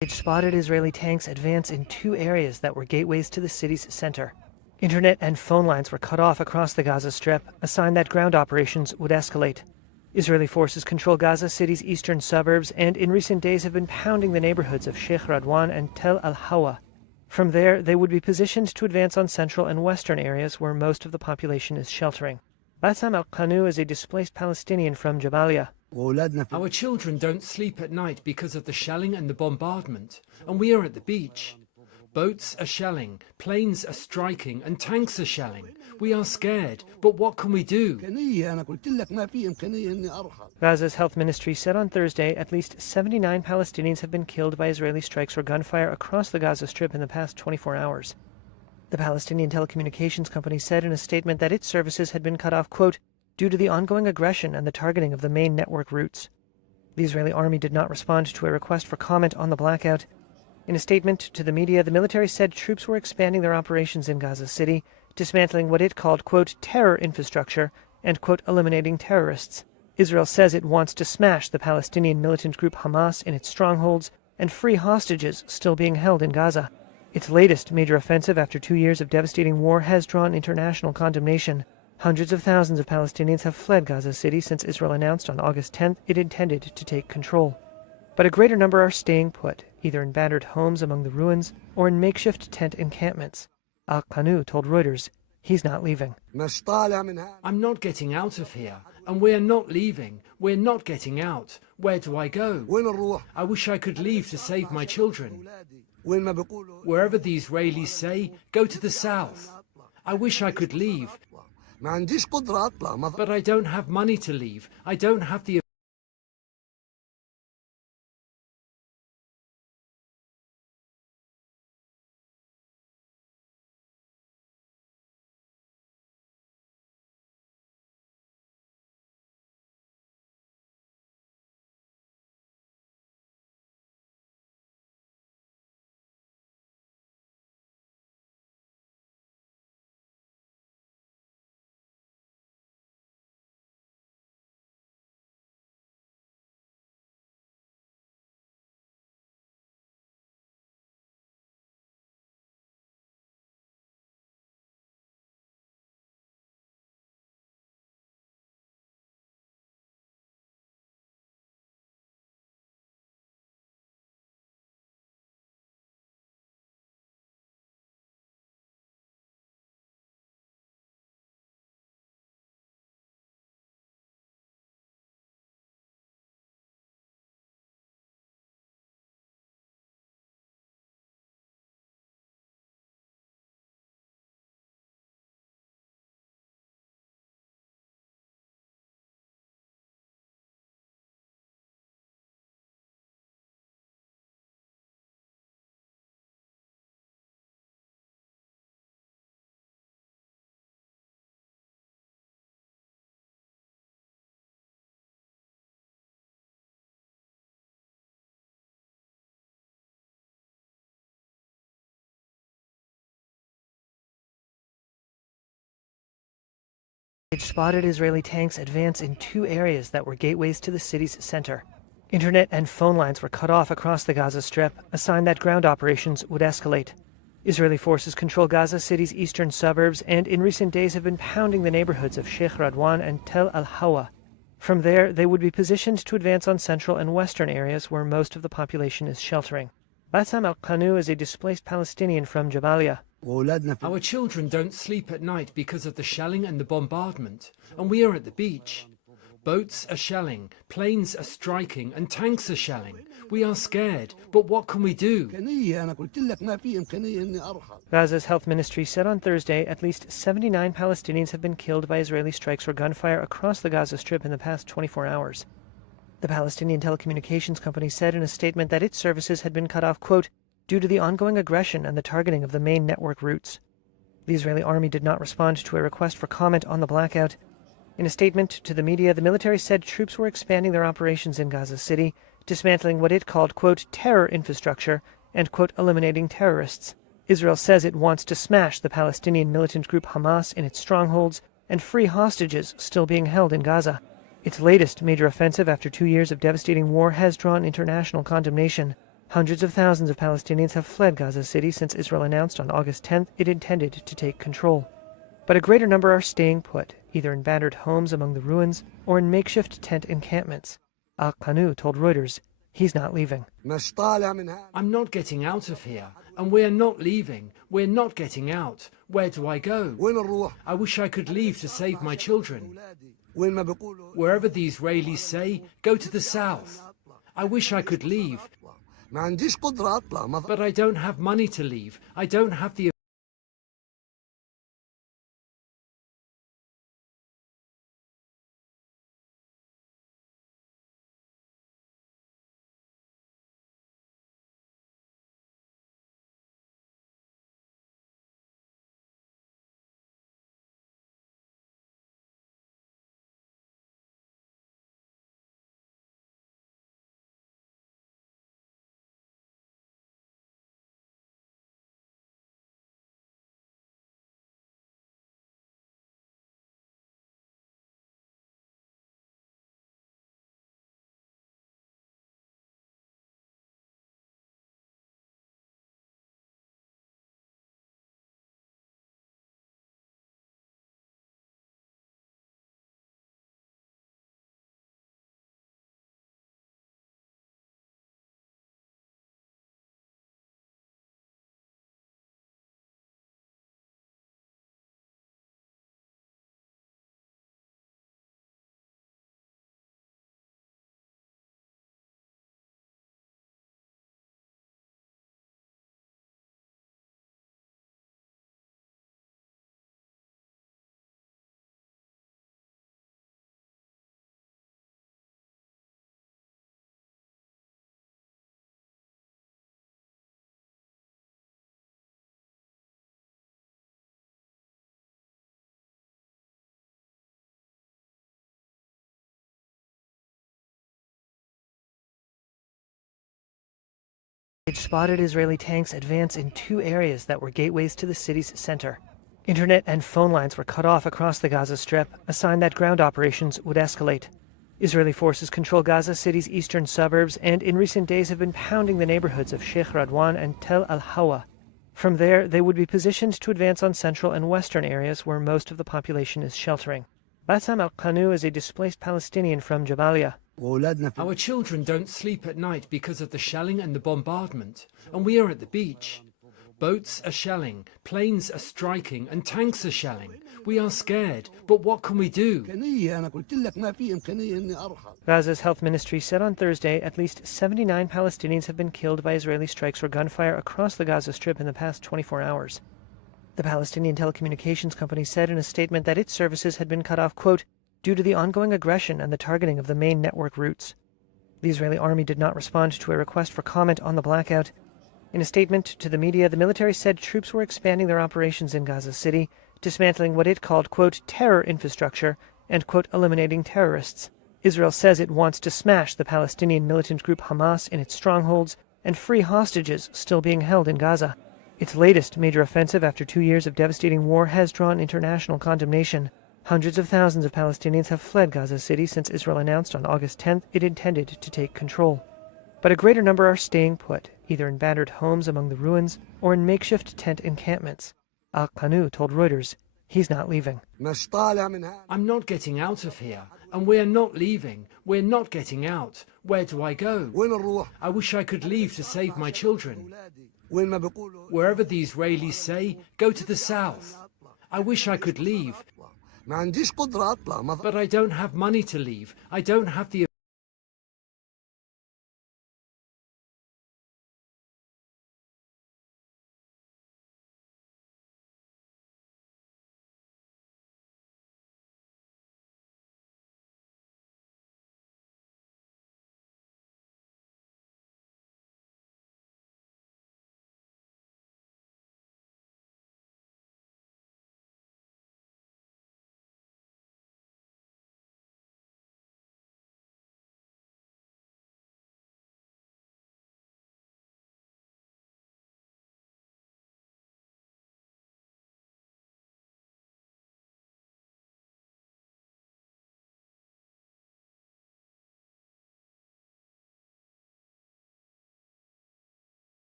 Spotted Israeli tanks advance in two areas that were gateways to the city's center. Internet and phone lines were cut off across the Gaza Strip, a sign that ground operations would escalate. Israeli forces control Gaza City's eastern suburbs and in recent days have been pounding the neighborhoods of Sheikh Radwan and Tel al-Hawa. From there, they would be positioned to advance on central and western areas where most of the population is sheltering. Bassam al-Qanu is a displaced Palestinian from Jabalia. Our children don't sleep at night because of the shelling and the bombardment, and we are at the beach. Boats are shelling, planes are striking, and tanks are shelling. We are scared, but what can we do? Gaza's health ministry said on Thursday at least 79 Palestinians have been killed by Israeli strikes or gunfire across the Gaza Strip in the past 24 hours. The Palestinian telecommunications company said in a statement that its services had been cut off, quote, due to the ongoing aggression and the targeting of the main network routes. The Israeli army did not respond to a request for comment on the blackout. In a statement to the media, the military said troops were expanding their operations in Gaza City, dismantling what it called, quote, terror infrastructure and, quote, eliminating terrorists. Israel says it wants to smash the Palestinian militant group Hamas in its strongholds and free hostages still being held in Gaza. Its latest major offensive after 2 years of devastating war has drawn international condemnation. Hundreds of thousands of Palestinians have fled Gaza City since Israel announced on August 10th it intended to take control. But a greater number are staying put, either in battered homes among the ruins or in makeshift tent encampments. Al-Qanu told Reuters he's not leaving. I'm not getting out of here, and we're not leaving. We're not getting out. Where do I go? I wish I could leave to save my children. Wherever the Israelis say, go to the south. I wish I could leave. But I don't have money to leave. I don't have the Spotted Israeli tanks advance in two areas that were gateways to the city's center. Internet and phone lines were cut off across the Gaza Strip, a sign that ground operations would escalate. Israeli forces control Gaza City's eastern suburbs and in recent days have been pounding the neighborhoods of Sheikh Radwan and Tel al-Hawa. From there, they would be positioned to advance on central and western areas where most of the population is sheltering. Bassam al-Qanu is a displaced Palestinian from Jabalia. Our children don't sleep at night because of the shelling and the bombardment, and we are at the beach. Boats are shelling, planes are striking, and tanks are shelling. We are scared, but what can we do? Gaza's health ministry said on Thursday at least 79 Palestinians have been killed by Israeli strikes or gunfire across the Gaza Strip in the past 24 hours. The Palestinian telecommunications company said in a statement that its services had been cut off, quote, due to the ongoing aggression and the targeting of the main network routes. The Israeli army did not respond to a request for comment on the blackout. In a statement to the media, the military said troops were expanding their operations in Gaza City, dismantling what it called, quote, terror infrastructure and, quote, eliminating terrorists. Israel says it wants to smash the Palestinian militant group Hamas in its strongholds and free hostages still being held in Gaza. Its latest major offensive after 2 years of devastating war has drawn international condemnation. Hundreds of thousands of Palestinians have fled Gaza City since Israel announced on August 10th it intended to take control. But a greater number are staying put, either in battered homes among the ruins or in makeshift tent encampments. Al-Qanu told Reuters he's not leaving. I'm not getting out of here, and we're not leaving. We're not getting out. Where do I go? I wish I could leave to save my children. Wherever the Israelis say, go to the south. I wish I could leave, but I don't have money to leave. I don't have the Spotted Israeli tanks advance in two areas that were gateways to the city's center. Internet and phone lines were cut off across the Gaza Strip, a sign that ground operations would escalate. Israeli forces control Gaza City's eastern suburbs and in recent days have been pounding the neighborhoods of Sheikh Radwan and Tel al-Hawa. From there, they would be positioned to advance on central and western areas where most of the population is sheltering. Bassam al-Qanu is a displaced Palestinian from Jabalia. Our children don't sleep at night because of the shelling and the bombardment, and we are at the beach. Boats are shelling, planes are striking, and tanks are shelling. We are scared, but what can we do? Gaza's health ministry said on Thursday at least 79 Palestinians have been killed by Israeli strikes or gunfire across the Gaza Strip in the past 24 hours. The Palestinian telecommunications company said in a statement that its services had been cut off, quote, due to the ongoing aggression and the targeting of the main network routes. The Israeli army did not respond to a request for comment on the blackout. In a statement to the media, the military said troops were expanding their operations in Gaza City, dismantling what it called, quote, terror infrastructure and, quote, eliminating terrorists. Israel says it wants to smash the Palestinian militant group Hamas in its strongholds and free hostages still being held in Gaza. Its latest major offensive after 2 years of devastating war has drawn international condemnation. Hundreds of thousands of Palestinians have fled Gaza City since Israel announced on August 10th it intended to take control. But a greater number are staying put, either in battered homes among the ruins or in makeshift tent encampments. Al-Qanu told Reuters he's not leaving. I'm not getting out of here, and we're not leaving. We're not getting out. Where do I go? I wish I could leave to save my children. Wherever the Israelis say, go to the south. I wish I could leave, but I don't have money to leave. I don't have the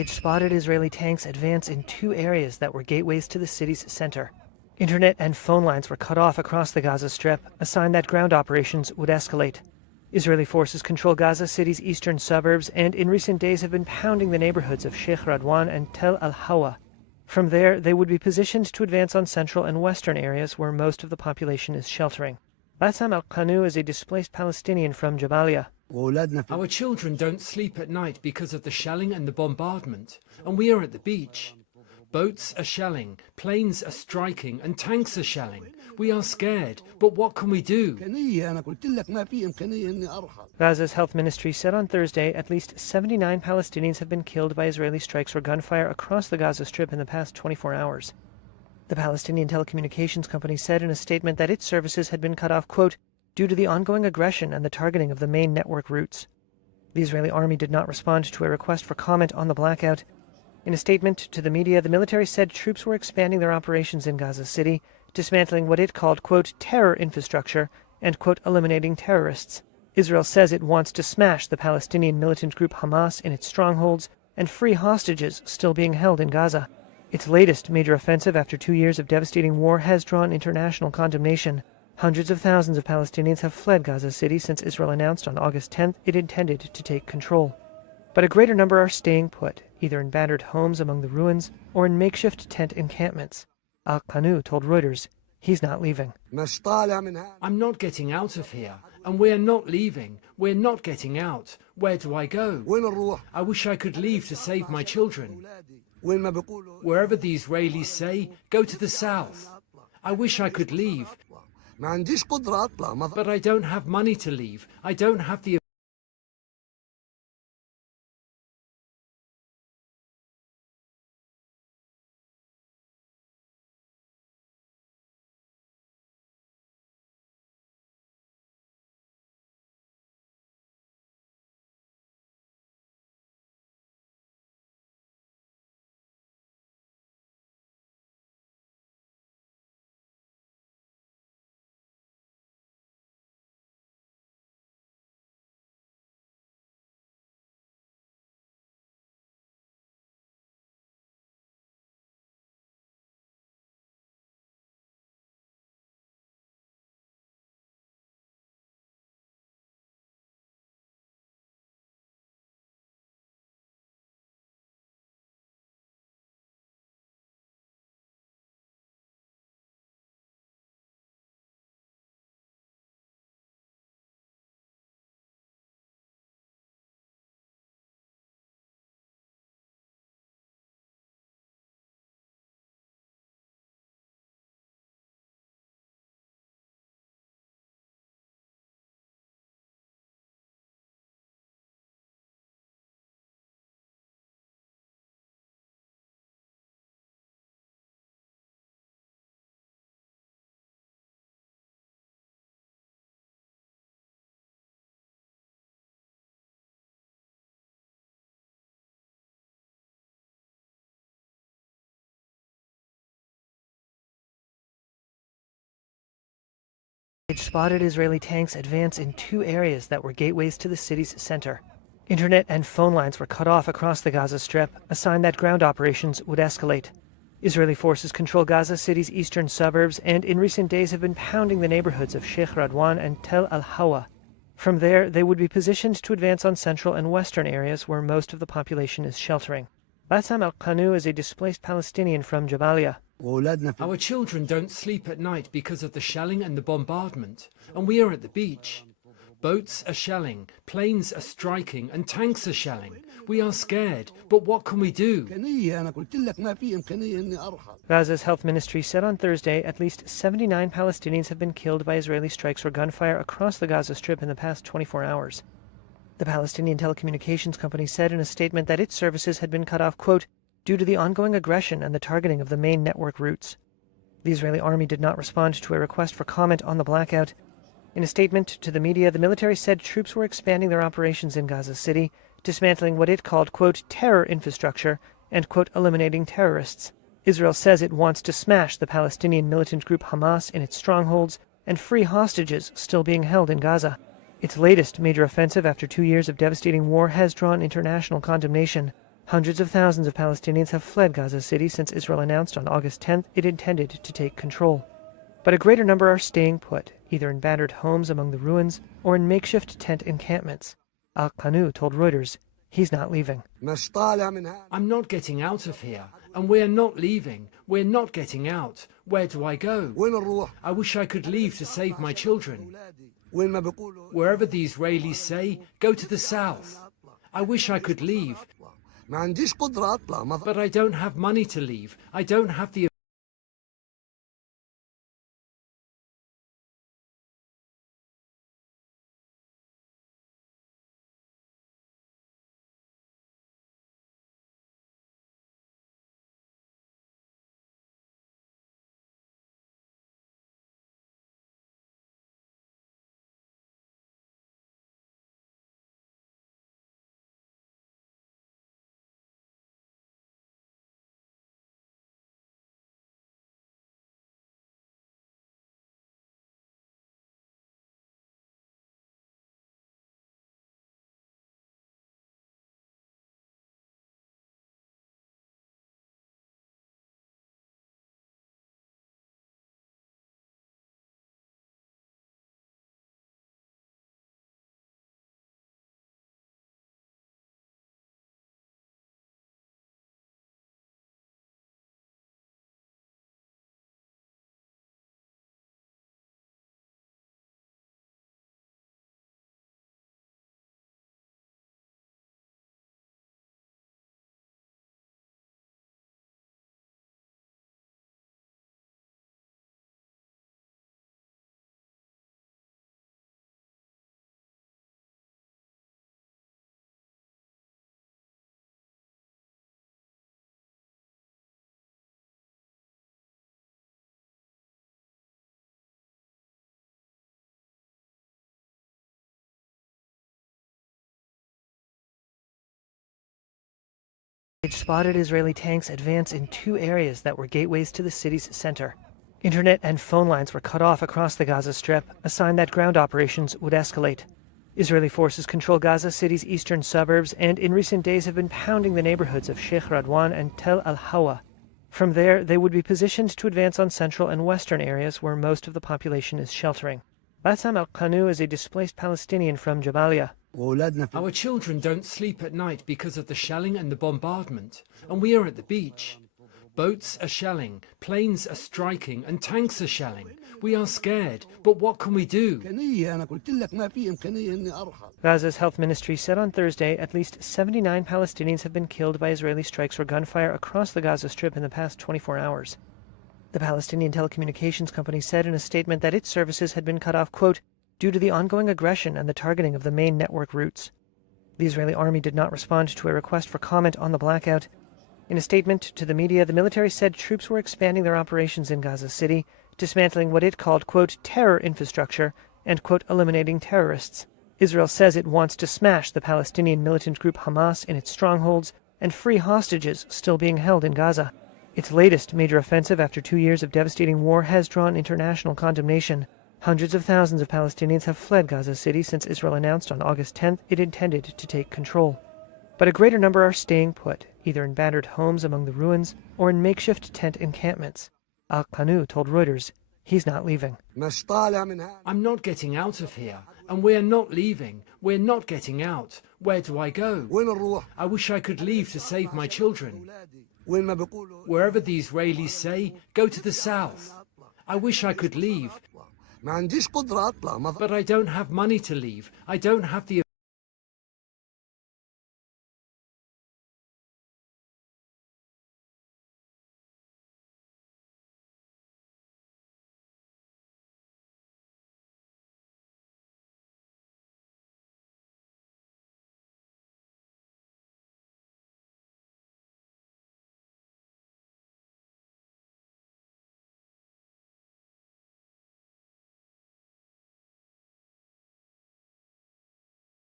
Spotted Israeli tanks advance in two areas that were gateways to the city's center. Internet and phone lines were cut off across the Gaza Strip, a sign that ground operations would escalate. Israeli forces control Gaza City's eastern suburbs and in recent days have been pounding the neighborhoods of Sheikh Radwan and Tel al-Hawa. From there, they would be positioned to advance on central and western areas where most of the population is sheltering. Bassam al-Qanu is a displaced Palestinian from Jabalia. Our children don't sleep at night because of the shelling and the bombardment, and we are at the beach. Boats are shelling, planes are striking, and tanks are shelling. We are scared, but what can we do? Gaza's health ministry said on Thursday at least 79 Palestinians have been killed by Israeli strikes or gunfire across the Gaza Strip in the past 24 hours. The Palestinian telecommunications company said in a statement that its services had been cut off, quote, due to the ongoing aggression and the targeting of the main network routes. The Israeli army did not respond to a request for comment on the blackout. In a statement to the media, the military said troops were expanding their operations in Gaza City, dismantling what it called, quote, terror infrastructure and, quote, eliminating terrorists. Israel says it wants to smash the Palestinian militant group Hamas in its strongholds and free hostages still being held in Gaza. Its latest major offensive after 2 years of devastating war has drawn international condemnation. Hundreds of thousands of Palestinians have fled Gaza City since Israel announced on August 10th it intended to take control. But a greater number are staying put, either in battered homes among the ruins or in makeshift tent encampments. Al-Qanu told Reuters he's not leaving. I'm not getting out of here, and we're not leaving. We're not getting out. Where do I go? I wish I could leave to save my children. Wherever the Israelis say, go to the south. I wish I could leave, but I don't have money to leave. I don't have the Spotted Israeli tanks advance in two areas that were gateways to the city's center. Internet and phone lines were cut off across the Gaza Strip, a sign that ground operations would escalate. Israeli forces control Gaza City's eastern suburbs and in recent days have been pounding the neighborhoods of Sheikh Radwan and Tel al-Hawa. From there, they would be positioned to advance on central and western areas where most of the population is sheltering. Bassam al-Qanu is a displaced Palestinian from Jabalia. Our children don't sleep at night because of the shelling and the bombardment, and we are at the beach. Boats are shelling, planes are striking, and tanks are shelling. We are scared, but what can we do? Gaza's health ministry said on Thursday at least 79 Palestinians have been killed by Israeli strikes or gunfire across the Gaza Strip in the past 24 hours. The Palestinian telecommunications company said in a statement that its services had been cut off, quote, due to the ongoing aggression and the targeting of the main network routes. The Israeli army did not respond to a request for comment on the blackout. In a statement to the media, the military said troops were expanding their operations in Gaza City, dismantling what it called, quote, terror infrastructure and, quote, eliminating terrorists. Israel says it wants to smash the Palestinian militant group Hamas in its strongholds and free hostages still being held in Gaza. Its latest major offensive after 2 years of devastating war has drawn international condemnation. Hundreds of thousands of Palestinians have fled Gaza City since Israel announced on August 10th it intended to take control. But a greater number are staying put, either in battered homes among the ruins or in makeshift tent encampments. Al-Qanu told Reuters he's not leaving. I'm not getting out of here, and we're not leaving. We're not getting out. Where do I go? I wish I could leave to save my children. Wherever the Israelis say, go to the south. I wish I could leave, but I don't have money to leave. I don't have the Spotted Israeli tanks advance in two areas that were gateways to the city's center. Internet and phone lines were cut off across the Gaza Strip, a sign that ground operations would escalate. Israeli forces control Gaza City's eastern suburbs and in recent days have been pounding the neighborhoods of Sheikh Radwan and Tel al-Hawa. From there, they would be positioned to advance on central and western areas where most of the population is sheltering. Bassam al-Qanu is a displaced Palestinian from Jabalia. Our children don't sleep at night because of the shelling and the bombardment, and we are at the beach. Boats are shelling, planes are striking, and tanks are shelling. We are scared, but what can we do? Gaza's health ministry said on Thursday at least 79 Palestinians have been killed by Israeli strikes or gunfire across the Gaza Strip in the past 24 hours. The Palestinian telecommunications company said in a statement that its services had been cut off, quote, due to the ongoing aggression and the targeting of the main network routes. The Israeli army did not respond to a request for comment on the blackout. In a statement to the media, the military said troops were expanding their operations in Gaza City, dismantling what it called, quote, terror infrastructure and, quote, eliminating terrorists. Israel says it wants to smash the Palestinian militant group Hamas in its strongholds and free hostages still being held in Gaza. Its latest major offensive after 2 years of devastating war has drawn international condemnation. Hundreds of thousands of Palestinians have fled Gaza City since Israel announced on August 10th it intended to take control. But a greater number are staying put, either in battered homes among the ruins or in makeshift tent encampments. Al-Qanu told Reuters he's not leaving. I'm not getting out of here, and we're not leaving. We're not getting out. Where do I go? I wish I could leave to save my children. Wherever the Israelis say, go to the south. I wish I could leave, but I don't have money to leave. I don't have the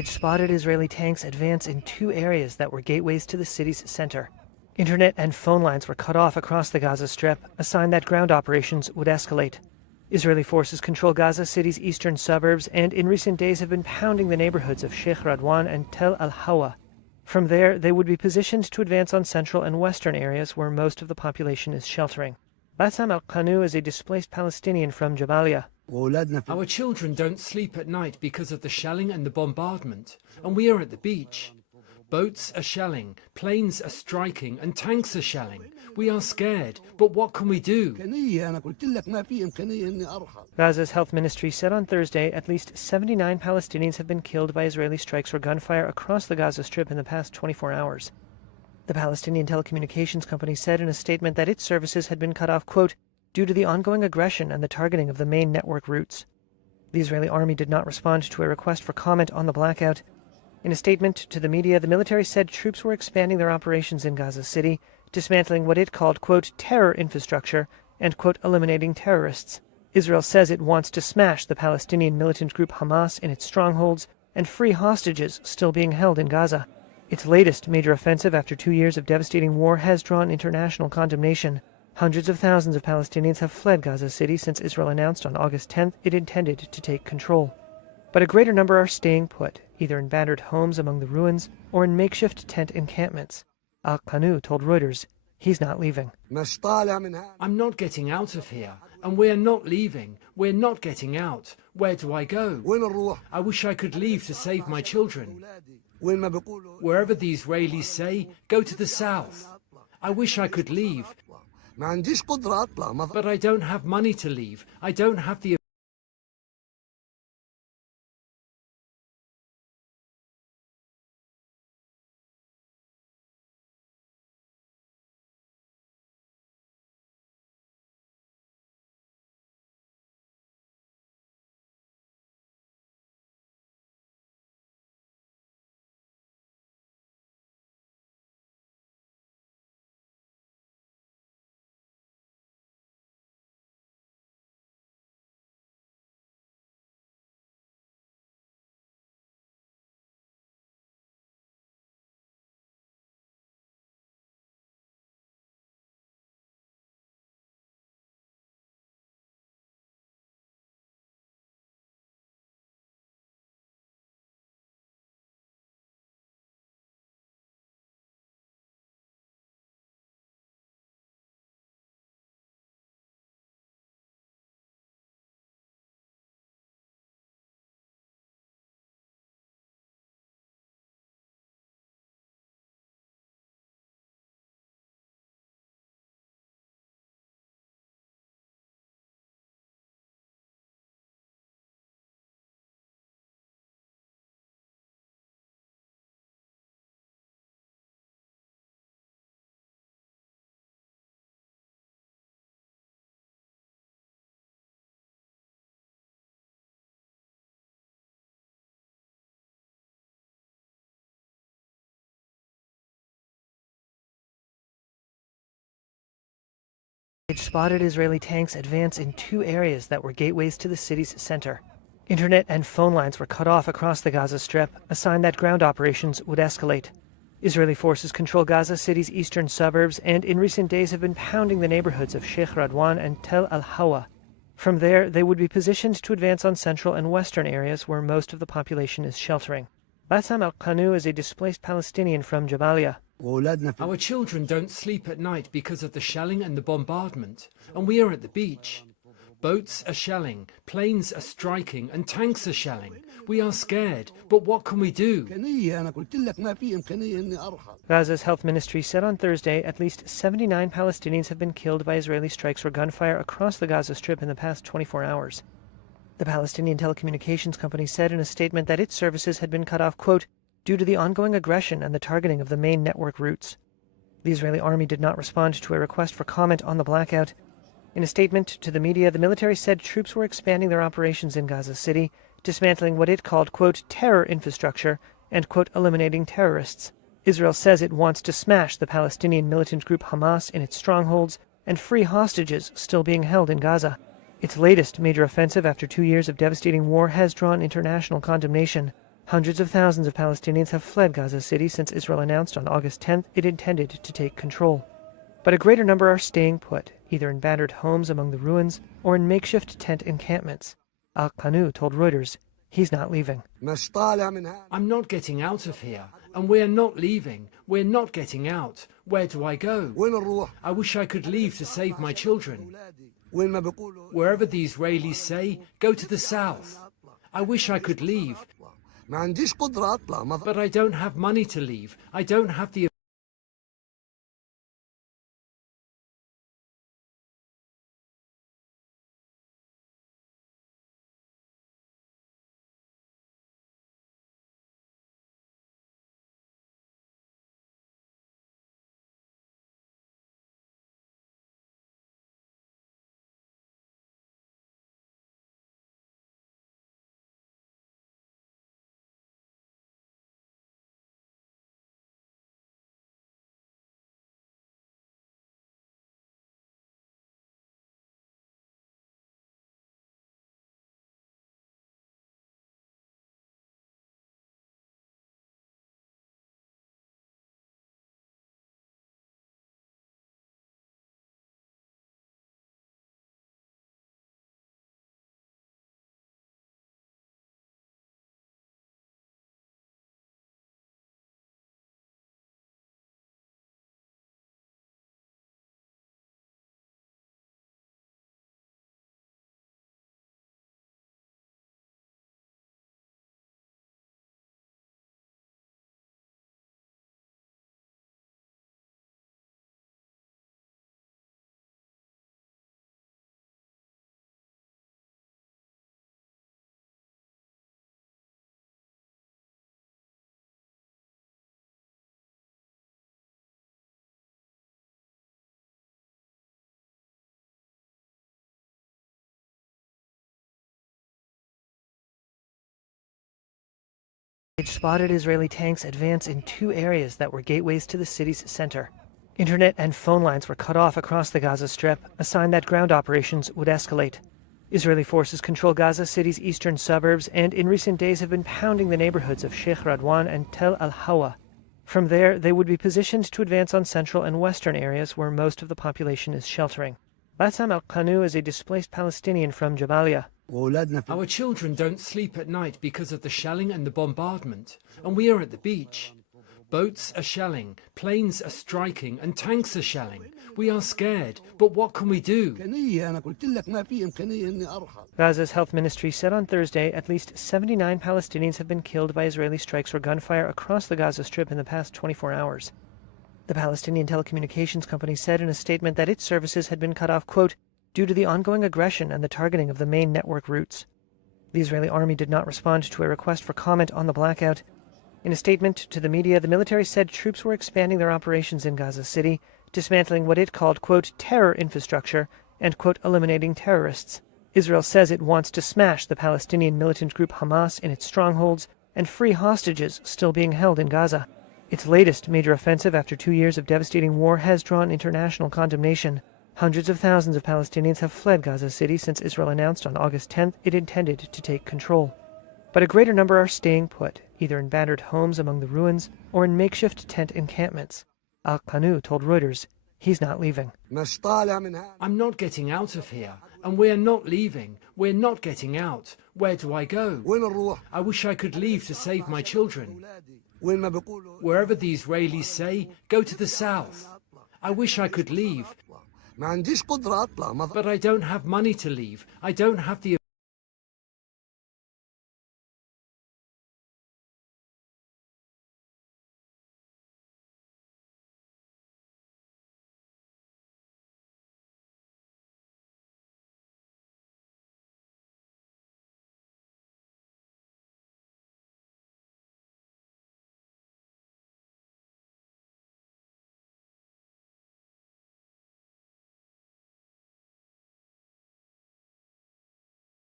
spotted Israeli tanks advance in two areas that were gateways to the city's center. Internet and phone lines were cut off across the Gaza Strip, a sign that ground operations would escalate. Israeli forces control Gaza City's eastern suburbs and in recent days have been pounding the neighborhoods of Sheikh Radwan and Tel al-Hawa. From there, they would be positioned to advance on central and western areas where most of the population is sheltering. Bassam al-Qanu is a displaced Palestinian from Jabalia. Our children don't sleep at night because of the shelling and the bombardment, and we are at the beach. Boats are shelling, planes are striking, and tanks are shelling. We are scared, but what can we do? Gaza's health ministry said on Thursday at least 79 Palestinians have been killed by Israeli strikes or gunfire across the Gaza Strip in the past 24 hours. The Palestinian telecommunications company said in a statement that its services had been cut off, quote, due to the ongoing aggression and the targeting of the main network routes. The Israeli army did not respond to a request for comment on the blackout. In a statement to the media, the military said troops were expanding their operations in Gaza City, dismantling what it called, quote, terror infrastructure and, quote, eliminating terrorists. Israel says it wants to smash the Palestinian militant group Hamas in its strongholds and free hostages still being held in Gaza. Its latest major offensive after 2 years of devastating war has drawn international condemnation. Hundreds of thousands of Palestinians have fled Gaza City since Israel announced on August 10th it intended to take control. But a greater number are staying put, either in battered homes among the ruins or in makeshift tent encampments. Al-Qanu told Reuters he's not leaving. I'm not getting out of here, and we're not leaving. We're not getting out. Where do I go? I wish I could leave to save my children. Wherever the Israelis say, go to the south. I wish I could leave. But I don't have money to leave. I don't have the Spotted Israeli tanks advance in two areas that were gateways to the city's center. Internet and phone lines were cut off across the Gaza Strip, a sign that ground operations would escalate. Israeli forces control Gaza City's eastern suburbs and in recent days have been pounding the neighborhoods of Sheikh Radwan and Tel al-Hawa. From there, they would be positioned to advance on central and western areas where most of the population is sheltering. Bassam al-Qanu is a displaced Palestinian from Jabalia. Our children don't sleep at night because of the shelling and the bombardment, and we are at the beach. Boats are shelling, planes are striking, and tanks are shelling. We are scared, but what can we do? Gaza's health ministry said on Thursday at least 79 Palestinians have been killed by Israeli strikes or gunfire across the Gaza Strip in the past 24 hours. The Palestinian telecommunications company said in a statement that its services had been cut off, quote, due to the ongoing aggression and the targeting of the main network routes. The Israeli army did not respond to a request for comment on the blackout. In a statement to the media, the military said troops were expanding their operations in Gaza City, dismantling what it called, quote, terror infrastructure and, quote, eliminating terrorists. Israel says it wants to smash the Palestinian militant group Hamas in its strongholds and free hostages still being held in Gaza. Its latest major offensive after 2 years of devastating war has drawn international condemnation. Hundreds of thousands of Palestinians have fled Gaza City since Israel announced on August 10th it intended to take control. But a greater number are staying put, either in battered homes among the ruins or in makeshift tent encampments. Al-Qanu told Reuters he's not leaving. I'm not getting out of here, and we're not leaving. We're not getting out. Where do I go? I wish I could leave to save my children. Wherever the Israelis say, go to the south. I wish I could leave, but I don't have money to leave. I don't have the Spotted Israeli tanks advance in two areas that were gateways to the city's center. Internet and phone lines were cut off across the Gaza Strip, a sign that ground operations would escalate. Israeli forces control Gaza City's eastern suburbs and in recent days have been pounding the neighborhoods of Sheikh Radwan and Tel al-Hawa. From there, they would be positioned to advance on central and western areas where most of the population is sheltering. Bassam al-Qanu is a displaced Palestinian from Jabalia. Our children don't sleep at night because of the shelling and the bombardment, and we are at the beach. Boats are shelling, planes are striking, and tanks are shelling. We are scared, but what can we do? Gaza's health ministry said on Thursday at least 79 Palestinians have been killed by Israeli strikes or gunfire across the Gaza Strip in the past 24 hours. The Palestinian telecommunications company said in a statement that its services had been cut off, quote, due to the ongoing aggression and the targeting of the main network routes. The Israeli army did not respond to a request for comment on the blackout. In a statement to the media, the military said troops were expanding their operations in Gaza City, dismantling what it called, quote, terror infrastructure and, quote, eliminating terrorists. Israel says it wants to smash the Palestinian militant group Hamas in its strongholds and free hostages still being held in Gaza. Its latest major offensive after 2 years of devastating war has drawn international condemnation. Hundreds of thousands of Palestinians have fled Gaza City since Israel announced on August 10th it intended to take control. But a greater number are staying put, either in battered homes among the ruins or in makeshift tent encampments. Al-Qanu told Reuters he's not leaving. I'm not getting out of here, and we're not leaving. We're not getting out. Where do I go? I wish I could leave to save my children. Wherever the Israelis say, go to the south. I wish I could leave, but I don't have money to leave. I don't have the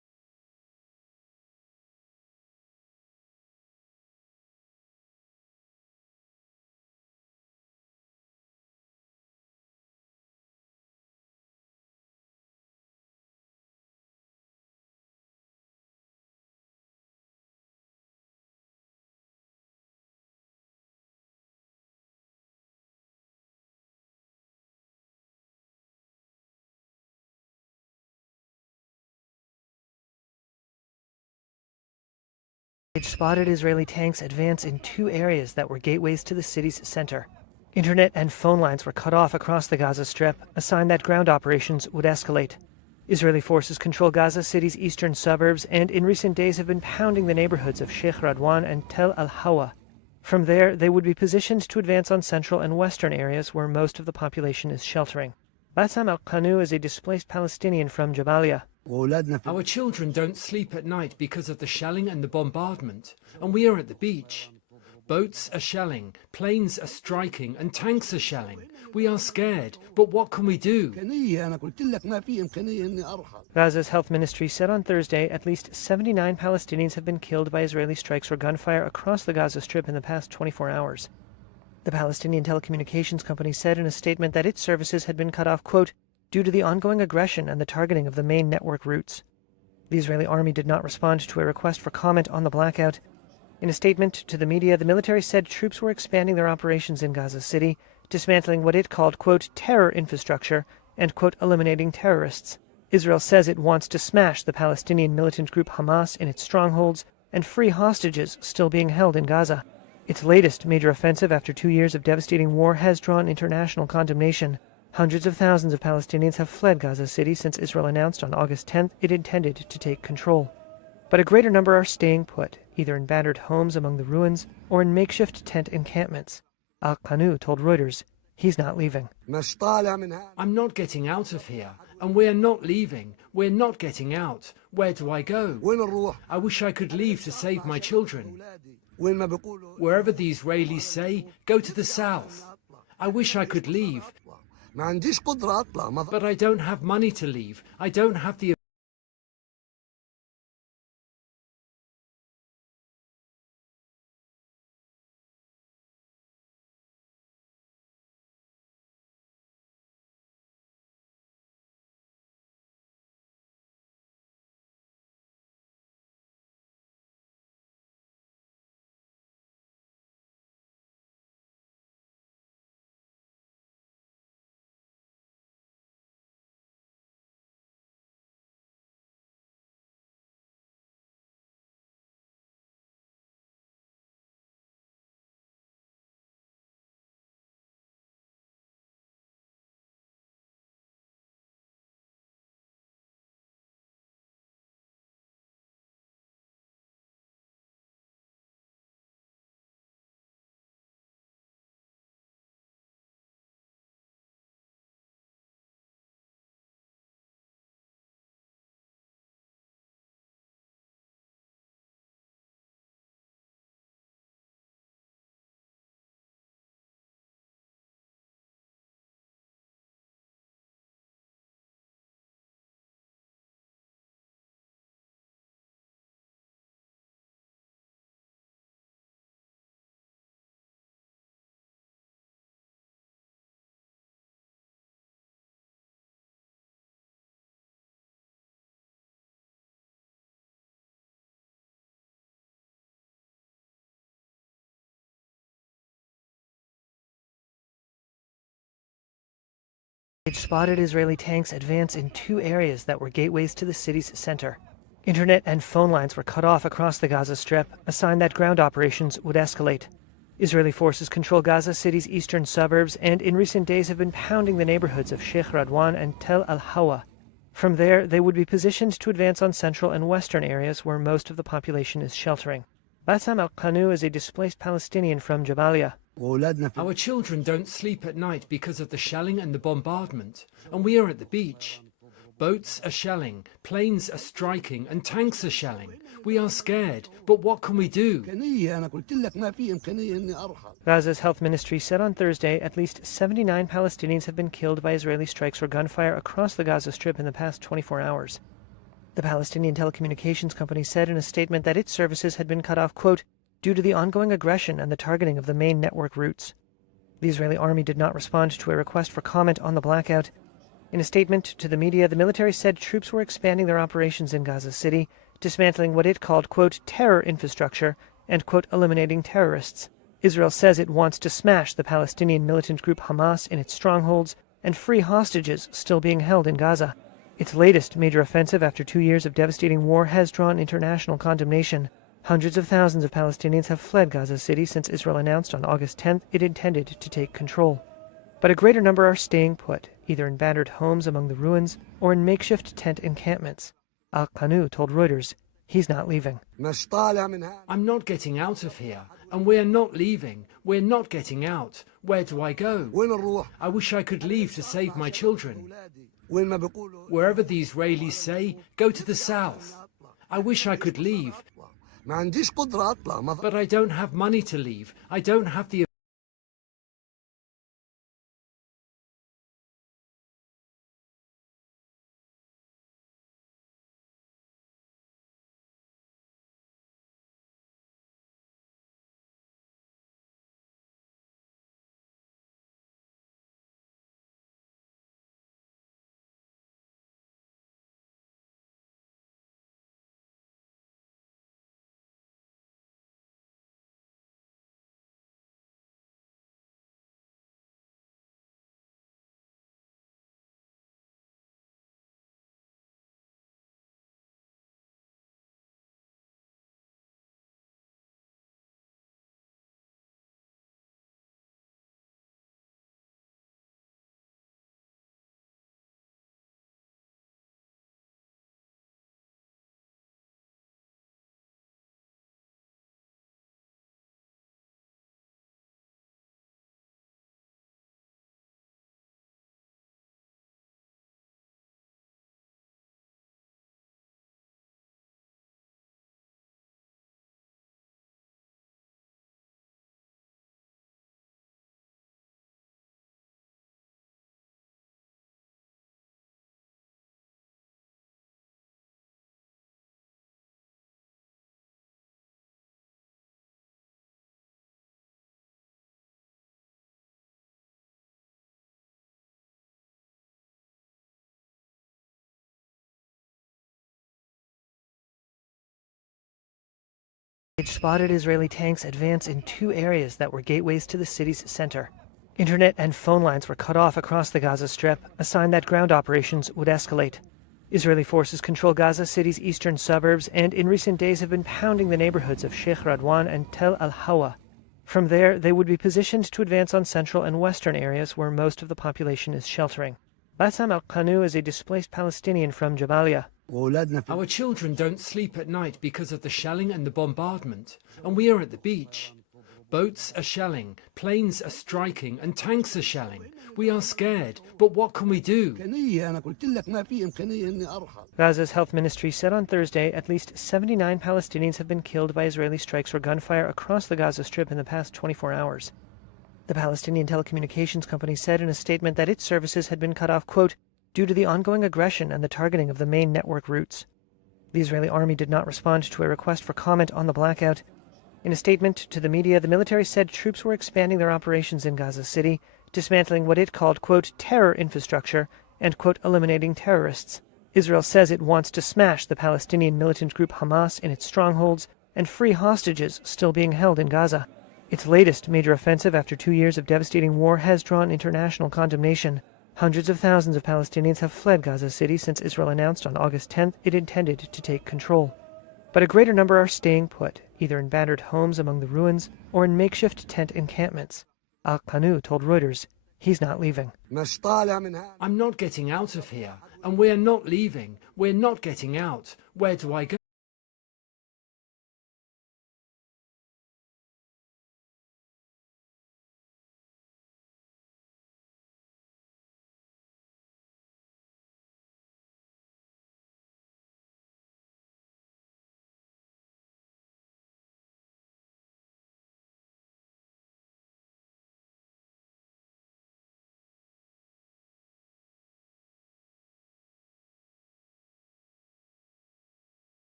Spotted Israeli tanks advance in two areas that were gateways to the city's center. Internet and phone lines were cut off across the Gaza Strip, a sign that ground operations would escalate. Israeli forces control Gaza City's eastern suburbs and in recent days have been pounding the neighborhoods of Sheikh Radwan and Tel al-Hawa. From there, they would be positioned to advance on central and western areas where most of the population is sheltering. Bassam al-Qanu is a displaced Palestinian from Jabalia. Our children don't sleep at night because of the shelling and the bombardment, and we are at the beach. Boats are shelling, planes are striking, and tanks are shelling. We are scared, but what can we do? Gaza's health ministry said on Thursday at least 79 Palestinians have been killed by Israeli strikes or gunfire across the Gaza Strip in the past 24 hours. The Palestinian telecommunications company said in a statement that its services had been cut off, quote, due to the ongoing aggression and the targeting of the main network routes. The Israeli army did not respond to a request for comment on the blackout. In a statement to the media, the military said troops were expanding their operations in Gaza City, dismantling what it called, quote, terror infrastructure and, quote, eliminating terrorists. Israel says it wants to smash the Palestinian militant group Hamas in its strongholds and free hostages still being held in Gaza. Its latest major offensive after 2 years of devastating war has drawn international condemnation. Hundreds of thousands of Palestinians have fled Gaza City since Israel announced on August 10th it intended to take control. But a greater number are staying put, either in battered homes among the ruins or in makeshift tent encampments. Al-Qanu told Reuters he's not leaving. I'm not getting out of here, and we're not leaving. We're not getting out. Where do I go? I wish I could leave to save my children. Wherever the Israelis say, go to the south. I wish I could leave. But I don't have money to leave. I don't have the Spotted Israeli tanks advance in two areas that were gateways to the city's center. Internet and phone lines were cut off across the Gaza Strip, a sign that ground operations would escalate. Israeli forces control Gaza City's eastern suburbs and in recent days have been pounding the neighborhoods of Sheikh Radwan and Tel al-Hawa. From there, they would be positioned to advance on central and western areas where most of the population is sheltering. Bassam al-Qanu is a displaced Palestinian from Jabalia. Our children don't sleep at night because of the shelling and the bombardment, and we are at the beach. Boats are shelling, planes are striking, and tanks are shelling. We are scared, but what can we do? Gaza's health ministry said on Thursday at least 79 Palestinians have been killed by Israeli strikes or gunfire across the Gaza Strip in the past 24 hours. The Palestinian telecommunications company said in a statement that its services had been cut off, quote, due to the ongoing aggression and the targeting of the main network routes. The Israeli army did not respond to a request for comment on the blackout. In a statement to the media, the military said troops were expanding their operations in Gaza City, dismantling what it called, quote, terror infrastructure and, quote, eliminating terrorists. Israel says it wants to smash the Palestinian militant group Hamas in its strongholds and free hostages still being held in Gaza. Its latest major offensive after 2 years of devastating war has drawn international condemnation. Hundreds of thousands of Palestinians have fled Gaza City since Israel announced on August 10th it intended to take control. But a greater number are staying put, either in battered homes among the ruins or in makeshift tent encampments. Al-Qanu told Reuters he's not leaving. I'm not getting out of here, and we're not leaving. We're not getting out. Where do I go? I wish I could leave to save my children. Wherever the Israelis say, go to the south. I wish I could leave, but I don't have money to leave. I don't have the Spotted Israeli tanks advance in two areas that were gateways to the city's center. Internet and phone lines were cut off across the Gaza Strip, a sign that ground operations would escalate. Israeli forces control Gaza City's eastern suburbs and in recent days have been pounding the neighborhoods of Sheikh Radwan and Tel al-Hawa. From there, they would be positioned to advance on central and western areas where most of the population is sheltering. Bassam al-Qanu is a displaced Palestinian from Jabalia. Our children don't sleep at night because of the shelling and the bombardment, and we are at the beach. Boats are shelling, planes are striking, and tanks are shelling. We are scared, but what can we do? Gaza's health ministry said on Thursday at least 79 Palestinians have been killed by Israeli strikes or gunfire across the Gaza Strip in the past 24 hours. The Palestinian telecommunications company said in a statement that its services had been cut off, quote, due to the ongoing aggression and the targeting of the main network routes. The Israeli army did not respond to a request for comment on the blackout. In a statement to the media, the military said troops were expanding their operations in Gaza City, dismantling what it called, quote, terror infrastructure and, quote, eliminating terrorists. Israel says it wants to smash the Palestinian militant group Hamas in its strongholds and free hostages still being held in Gaza. Its latest major offensive after 2 years of devastating war has drawn international condemnation. Hundreds of thousands of Palestinians have fled Gaza City since Israel announced on August 10th it intended to take control. But a greater number are staying put, either in battered homes among the ruins or in makeshift tent encampments. Al-Qanu told Reuters he's not leaving. I'm not getting out of here, and we're not leaving. We're not getting out. Where do I go?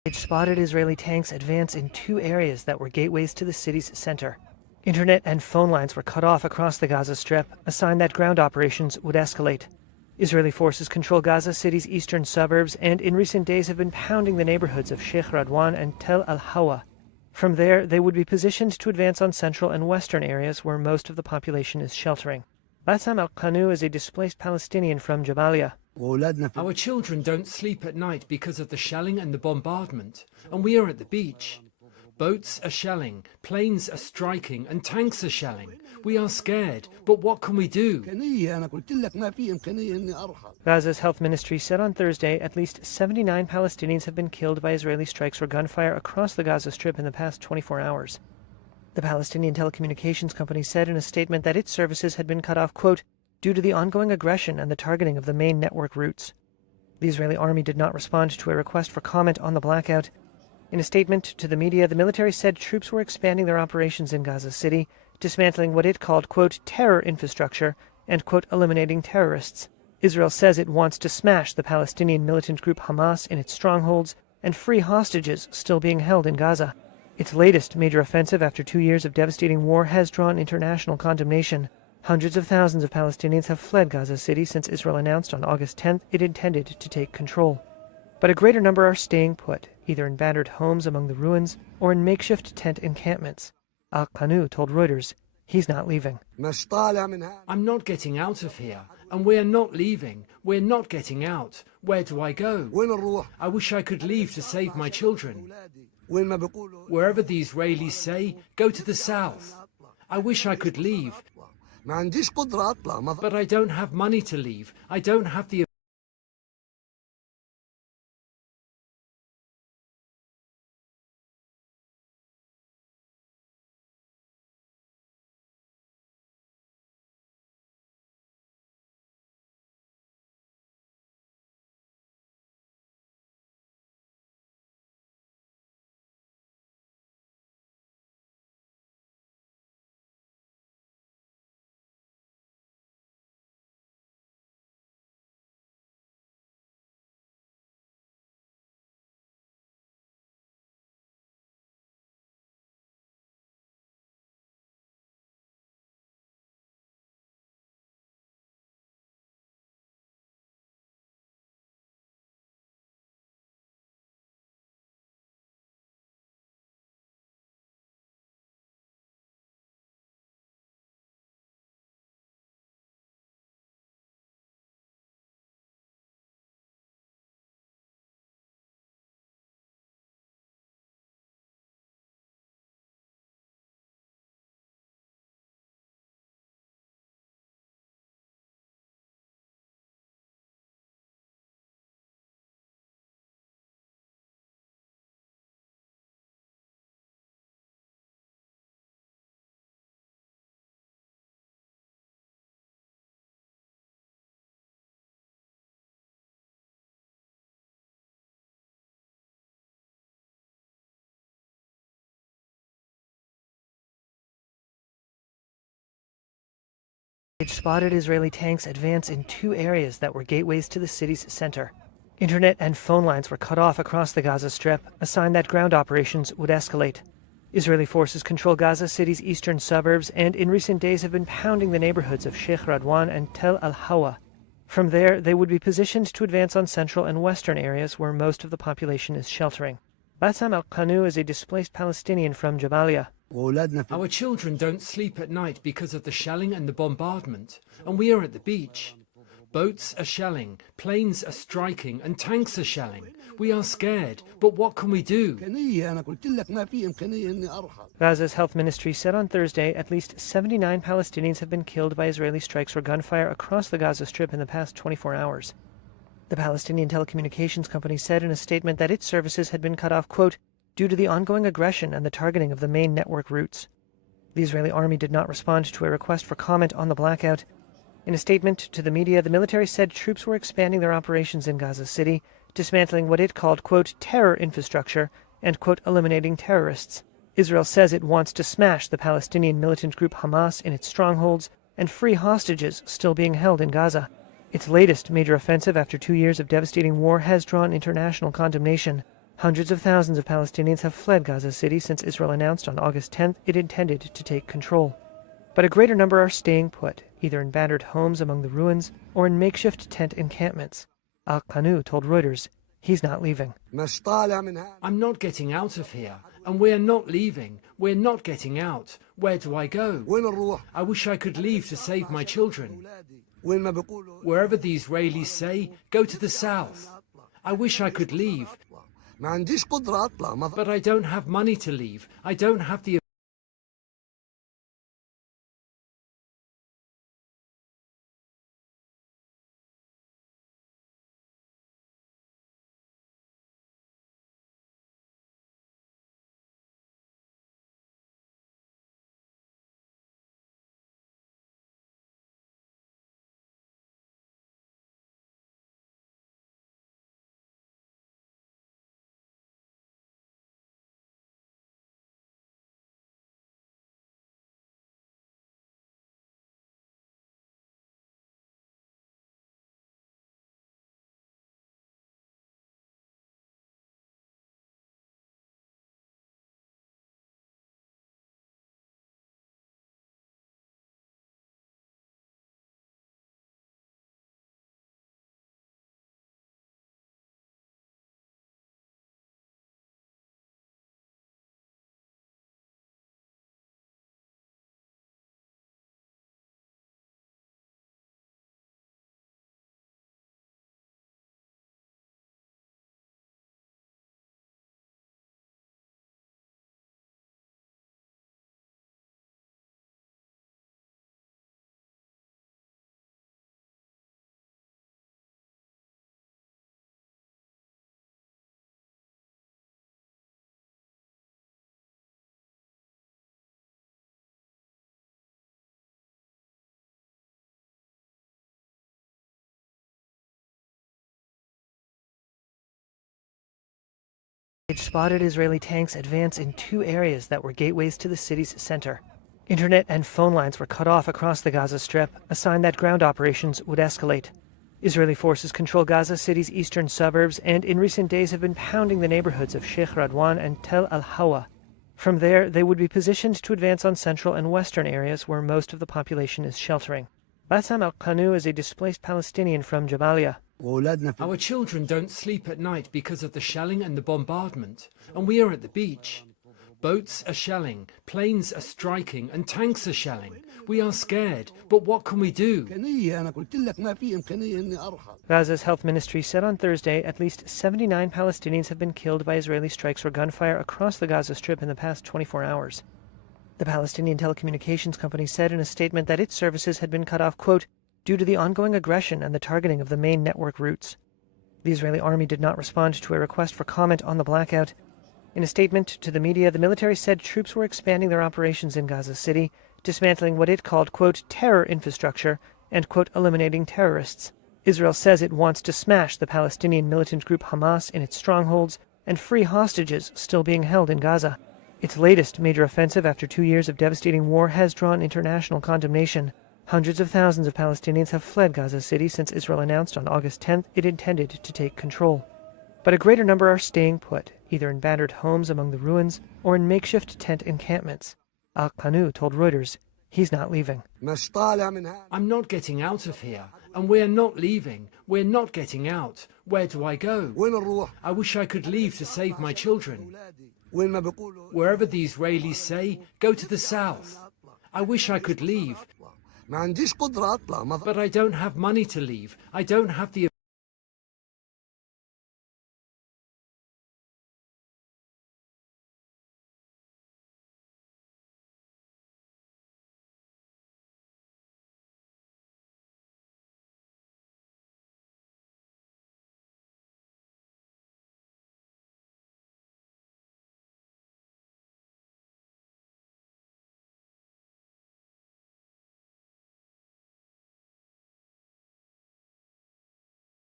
Spotted Israeli tanks advance in two areas that were gateways to the city's center. Internet and phone lines were cut off across the Gaza Strip, a sign that ground operations would escalate. Israeli forces control Gaza City's eastern suburbs and in recent days have been pounding the neighborhoods of Sheikh Radwan and Tel al-Hawa. From there, they would be positioned to advance on central and western areas where most of the population is sheltering. Bassam al-Qanu is a displaced Palestinian from Jabalia. Our children don't sleep at night because of the shelling and the bombardment, and we are at the beach. Boats are shelling, planes are striking, and tanks are shelling. We are scared, but what can we do? Gaza's health ministry said on Thursday at least 79 Palestinians have been killed by Israeli strikes or gunfire across the Gaza Strip in the past 24 hours. The Palestinian telecommunications company said in a statement that its services had been cut off, quote, due to the ongoing aggression and the targeting of the main network routes. The Israeli army did not respond to a request for comment on the blackout. In a statement to the media, the military said troops were expanding their operations in Gaza City, dismantling what it called, quote, terror infrastructure and, quote, eliminating terrorists. Israel says it wants to smash the Palestinian militant group Hamas in its strongholds and free hostages still being held in Gaza. Its latest major offensive after 2 years of devastating war has drawn international condemnation. Hundreds of thousands of Palestinians have fled Gaza City since Israel announced on August 10th it intended to take control. But a greater number are staying put, either in battered homes among the ruins or in makeshift tent encampments. Al-Qanu told Reuters he's not leaving. I'm not getting out of here, and we're not leaving. We're not getting out. Where do I go? I wish I could leave to save my children. Wherever the Israelis say, go to the south. I wish I could leave. But I don't have money to leave. I don't have the Spotted Israeli tanks advance in two areas that were gateways to the city's center. Internet and phone lines were cut off across the Gaza Strip, a sign that ground operations would escalate. Israeli forces control Gaza City's eastern suburbs and in recent days have been pounding the neighborhoods of Sheikh Radwan and Tel al-Hawa. From there, they would be positioned to advance on central and western areas where most of the population is sheltering. Bassam al-Qanu is a displaced Palestinian from Jabalia. Our children don't sleep at night because of the shelling and the bombardment, and we are at the beach. Boats are shelling, planes are striking, and tanks are shelling. We are scared, but what can we do? Gaza's health ministry said on Thursday at least 79 Palestinians have been killed by Israeli strikes or gunfire across the Gaza Strip in the past 24 hours. The Palestinian telecommunications company said in a statement that its services had been cut off, quote, due to the ongoing aggression and the targeting of the main network routes. The Israeli army did not respond to a request for comment on the blackout. In a statement to the media, the military said troops were expanding their operations in Gaza City, dismantling what it called, quote, terror infrastructure and, quote, eliminating terrorists. Israel says it wants to smash the Palestinian militant group Hamas in its strongholds and free hostages still being held in Gaza. Its latest major offensive after 2 years of devastating war has drawn international condemnation. Hundreds of thousands of Palestinians have fled Gaza City since Israel announced on August 10th it intended to take control. But a greater number are staying put, either in battered homes among the ruins or in makeshift tent encampments. Al-Qanu told Reuters he's not leaving. I'm not getting out of here, and we're not leaving. We're not getting out. Where do I go? I wish I could leave to save my children. Wherever the Israelis say, go to the south. I wish I could leave, but I don't have money to leave. I don't have the Spotted Israeli tanks advance in two areas that were gateways to the city's center. Internet and phone lines were cut off across the Gaza Strip, a sign that ground operations would escalate. Israeli forces control Gaza City's eastern suburbs and in recent days have been pounding the neighborhoods of Sheikh Radwan and Tel al-Hawa. From there, they would be positioned to advance on central and western areas where most of the population is sheltering. Bassam al-Qanu is a displaced Palestinian from Jabalia. Our children don't sleep at night because of the shelling and the bombardment, and we are at the beach. Boats are shelling, planes are striking, and tanks are shelling. We are scared, but what can we do? Gaza's health ministry said on Thursday at least 79 Palestinians have been killed by Israeli strikes or gunfire across the Gaza Strip in the past 24 hours. The Palestinian telecommunications company said in a statement that its services had been cut off, quote, due to the ongoing aggression and the targeting of the main network routes. The Israeli army did not respond to a request for comment on the blackout. In a statement to the media, the military said troops were expanding their operations in Gaza City, dismantling what it called, quote, terror infrastructure and, quote, eliminating terrorists. Israel says it wants to smash the Palestinian militant group Hamas in its strongholds and free hostages still being held in Gaza. Its latest major offensive after 2 years of devastating war has drawn international condemnation. Hundreds of thousands of Palestinians have fled Gaza City since Israel announced on August 10th it intended to take control. But a greater number are staying put, either in battered homes among the ruins or in makeshift tent encampments. Al-Qanu told Reuters he's not leaving. I'm not getting out of here, and we're not leaving. We're not getting out. Where do I go? I wish I could leave to save my children. Wherever the Israelis say, go to the south. I wish I could leave, but I don't have money to leave. I don't have the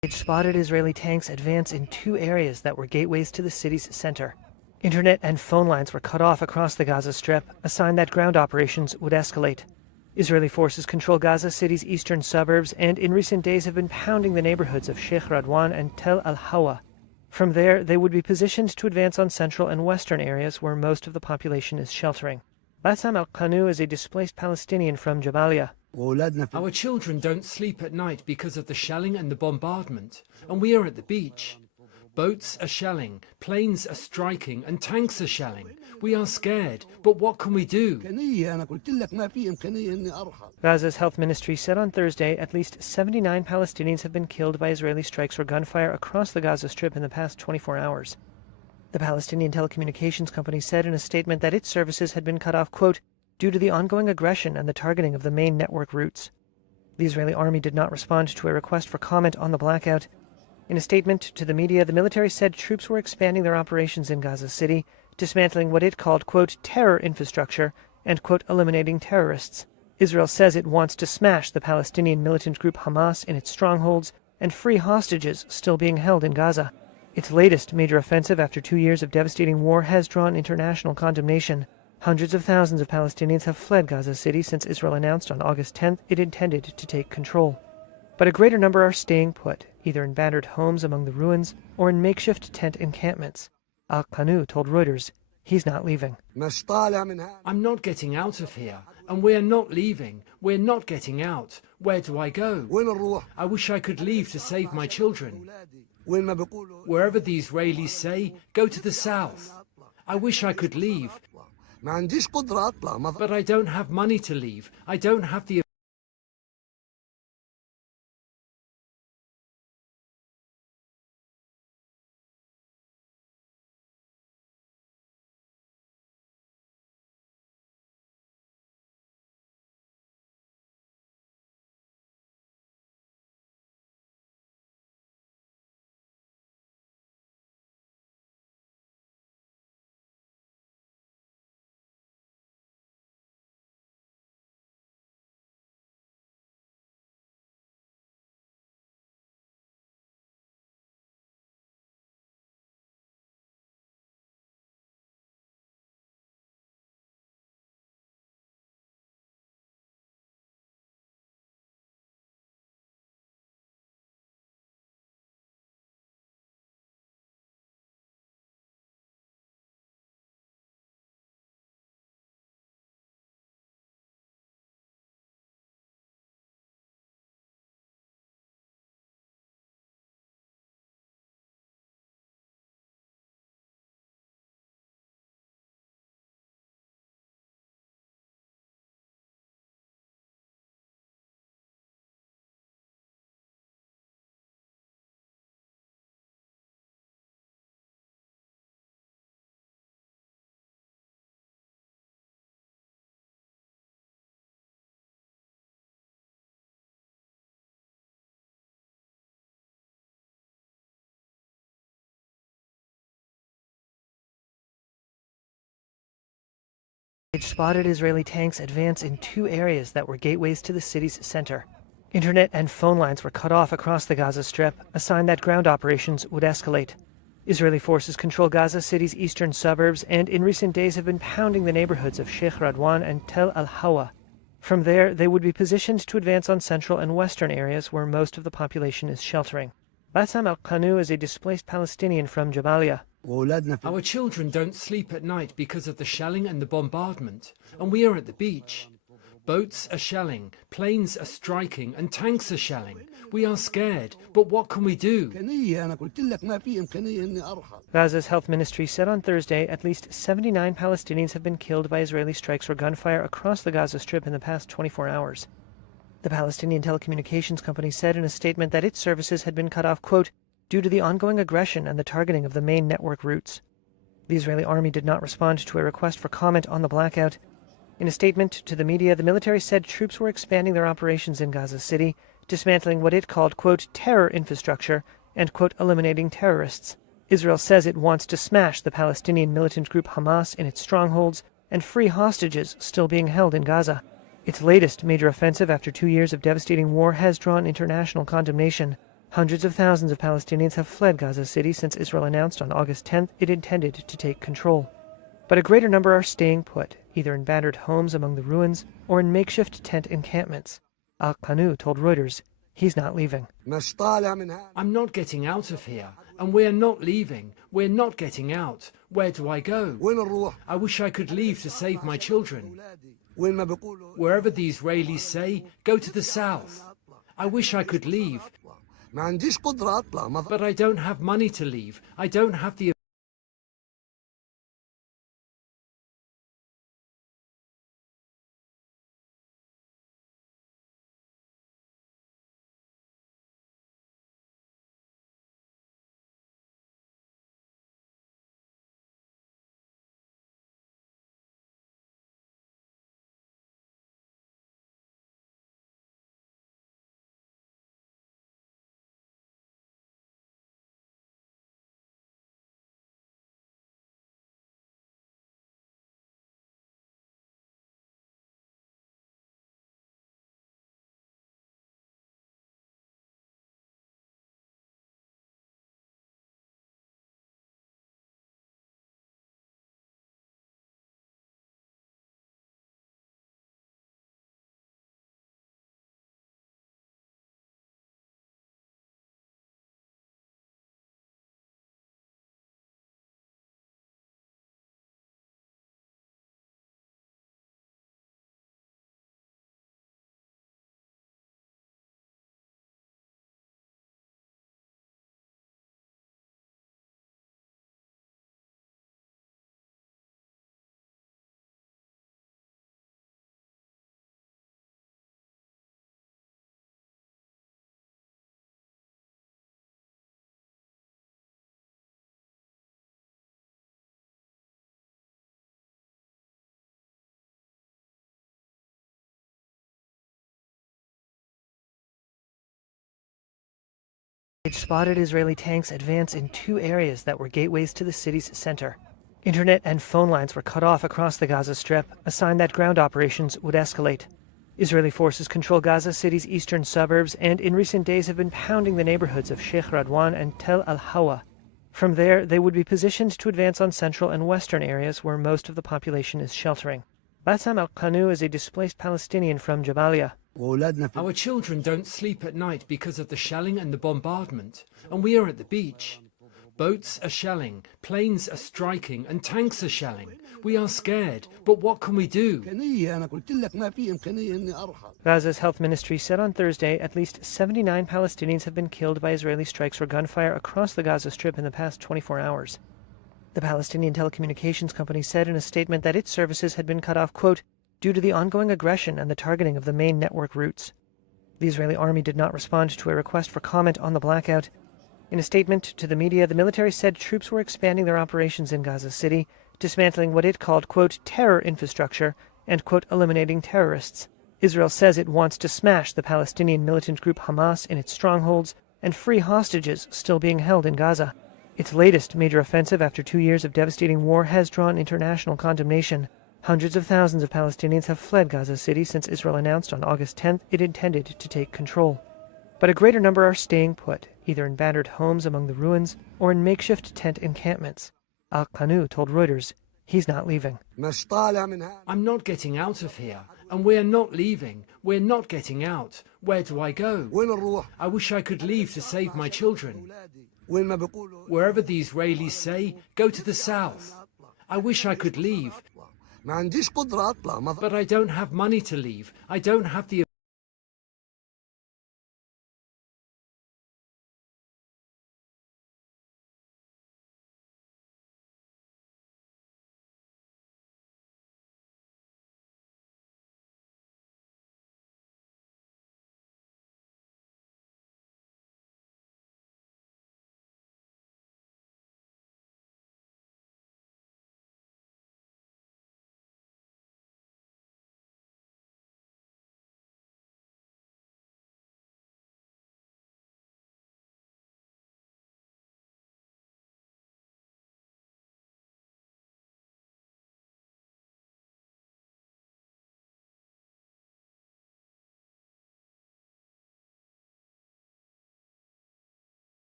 Spotted Israeli tanks advance in two areas that were gateways to the city's center. Internet and phone lines were cut off across the Gaza Strip, a sign that ground operations would escalate. Israeli forces control Gaza City's eastern suburbs and in recent days have been pounding the neighborhoods of Sheikh Radwan and Tel al-Hawa. From there, they would be positioned to advance on central and western areas where most of the population is sheltering. Bassam al-Qanu is a displaced Palestinian from Jabalia. Our children don't sleep at night because of the shelling and the bombardment, and we are at the beach. Boats are shelling, planes are striking, and tanks are shelling. We are scared, but what can we do? Gaza's health ministry said on Thursday at least 79 Palestinians have been killed by Israeli strikes or gunfire across the Gaza Strip in the past 24 hours. The Palestinian telecommunications company said in a statement that its services had been cut off, quote, due to the ongoing aggression and the targeting of the main network routes. The Israeli army did not respond to a request for comment on the blackout. In a statement to the media, the military said troops were expanding their operations in Gaza City, dismantling what it called, quote, terror infrastructure and, quote, eliminating terrorists. Israel says it wants to smash the Palestinian militant group Hamas in its strongholds and free hostages still being held in Gaza. Its latest major offensive after 2 years of devastating war has drawn international condemnation. Hundreds of thousands of Palestinians have fled Gaza City since Israel announced on August 10th it intended to take control. But a greater number are staying put, either in battered homes among the ruins or in makeshift tent encampments. Al-Qanu told Reuters he's not leaving. I'm not getting out of here, and we're not leaving. We're not getting out. Where do I go? I wish I could leave to save my children. Wherever the Israelis say, go to the south. I wish I could leave, but I don't have money to leave. I don't have the Spotted Israeli tanks advance in two areas that were gateways to the city's center. Internet and phone lines were cut off across the Gaza Strip, a sign that ground operations would escalate. Israeli forces control Gaza City's eastern suburbs and in recent days have been pounding the neighborhoods of Sheikh Radwan and Tel al-Hawa. From there, they would be positioned to advance on central and western areas where most of the population is sheltering. Bassam al-Qanu is a displaced Palestinian from Jabalia. Our children don't sleep at night because of the shelling and the bombardment, and we are at the beach. Boats are shelling, planes are striking, and tanks are shelling. We are scared, but what can we do? Gaza's health ministry said on Thursday at least 79 Palestinians have been killed by Israeli strikes or gunfire across the Gaza Strip in the past 24 hours. The Palestinian telecommunications company said in a statement that its services had been cut off, quote, due to the ongoing aggression and the targeting of the main network routes. The Israeli army did not respond to a request for comment on the blackout. In a statement to the media, the military said troops were expanding their operations in Gaza City, dismantling what it called, quote, terror infrastructure and, quote, eliminating terrorists. Israel says it wants to smash the Palestinian militant group Hamas in its strongholds and free hostages still being held in Gaza. Its latest major offensive after 2 years of devastating war has drawn international condemnation. Hundreds of thousands of Palestinians have fled Gaza City since Israel announced on August 10th it intended to take control. But a greater number are staying put, either in battered homes among the ruins or in makeshift tent encampments. Al-Qanu told Reuters he's not leaving. I'm not getting out of here, and we're not leaving. We're not getting out. Where do I go? I wish I could leave to save my children. Wherever the Israelis say, go to the south. I wish I could leave, but I don't have money to leave. I don't have the Spotted Israeli tanks advance in two areas that were gateways to the city's center. Internet and phone lines were cut off across the Gaza Strip, a sign that ground operations would escalate. Israeli forces control Gaza City's eastern suburbs and in recent days have been pounding the neighborhoods of Sheikh Radwan and Tel al-Hawa. From there, they would be positioned to advance on central and western areas where most of the population is sheltering. Bassam al-Qanu is a displaced Palestinian from Jabalia. Our children don't sleep at night because of the shelling and the bombardment, and we are at the beach. Boats are shelling, planes are striking, and tanks are shelling. We are scared, but what can we do? Gaza's health ministry said on Thursday at least 79 Palestinians have been killed by Israeli strikes or gunfire across the Gaza Strip in the past 24 hours. The Palestinian telecommunications company said in a statement that its services had been cut off, quote, due to the ongoing aggression and the targeting of the main network routes. The Israeli army did not respond to a request for comment on the blackout. In a statement to the media, the military said troops were expanding their operations in Gaza City, dismantling what it called, quote, terror infrastructure and, quote, eliminating terrorists. Israel says it wants to smash the Palestinian militant group Hamas in its strongholds and free hostages still being held in Gaza. Its latest major offensive after 2 years of devastating war has drawn international condemnation. Hundreds of thousands of Palestinians have fled Gaza City since Israel announced on August 10th it intended to take control. But a greater number are staying put, either in battered homes among the ruins or in makeshift tent encampments. Al-Qanu told Reuters he's not leaving. I'm not getting out of here, and we're not leaving. We're not getting out. Where do I go? I wish I could leave to save my children. Wherever the Israelis say, go to the south. I wish I could leave, but I don't have money to leave. I don't have the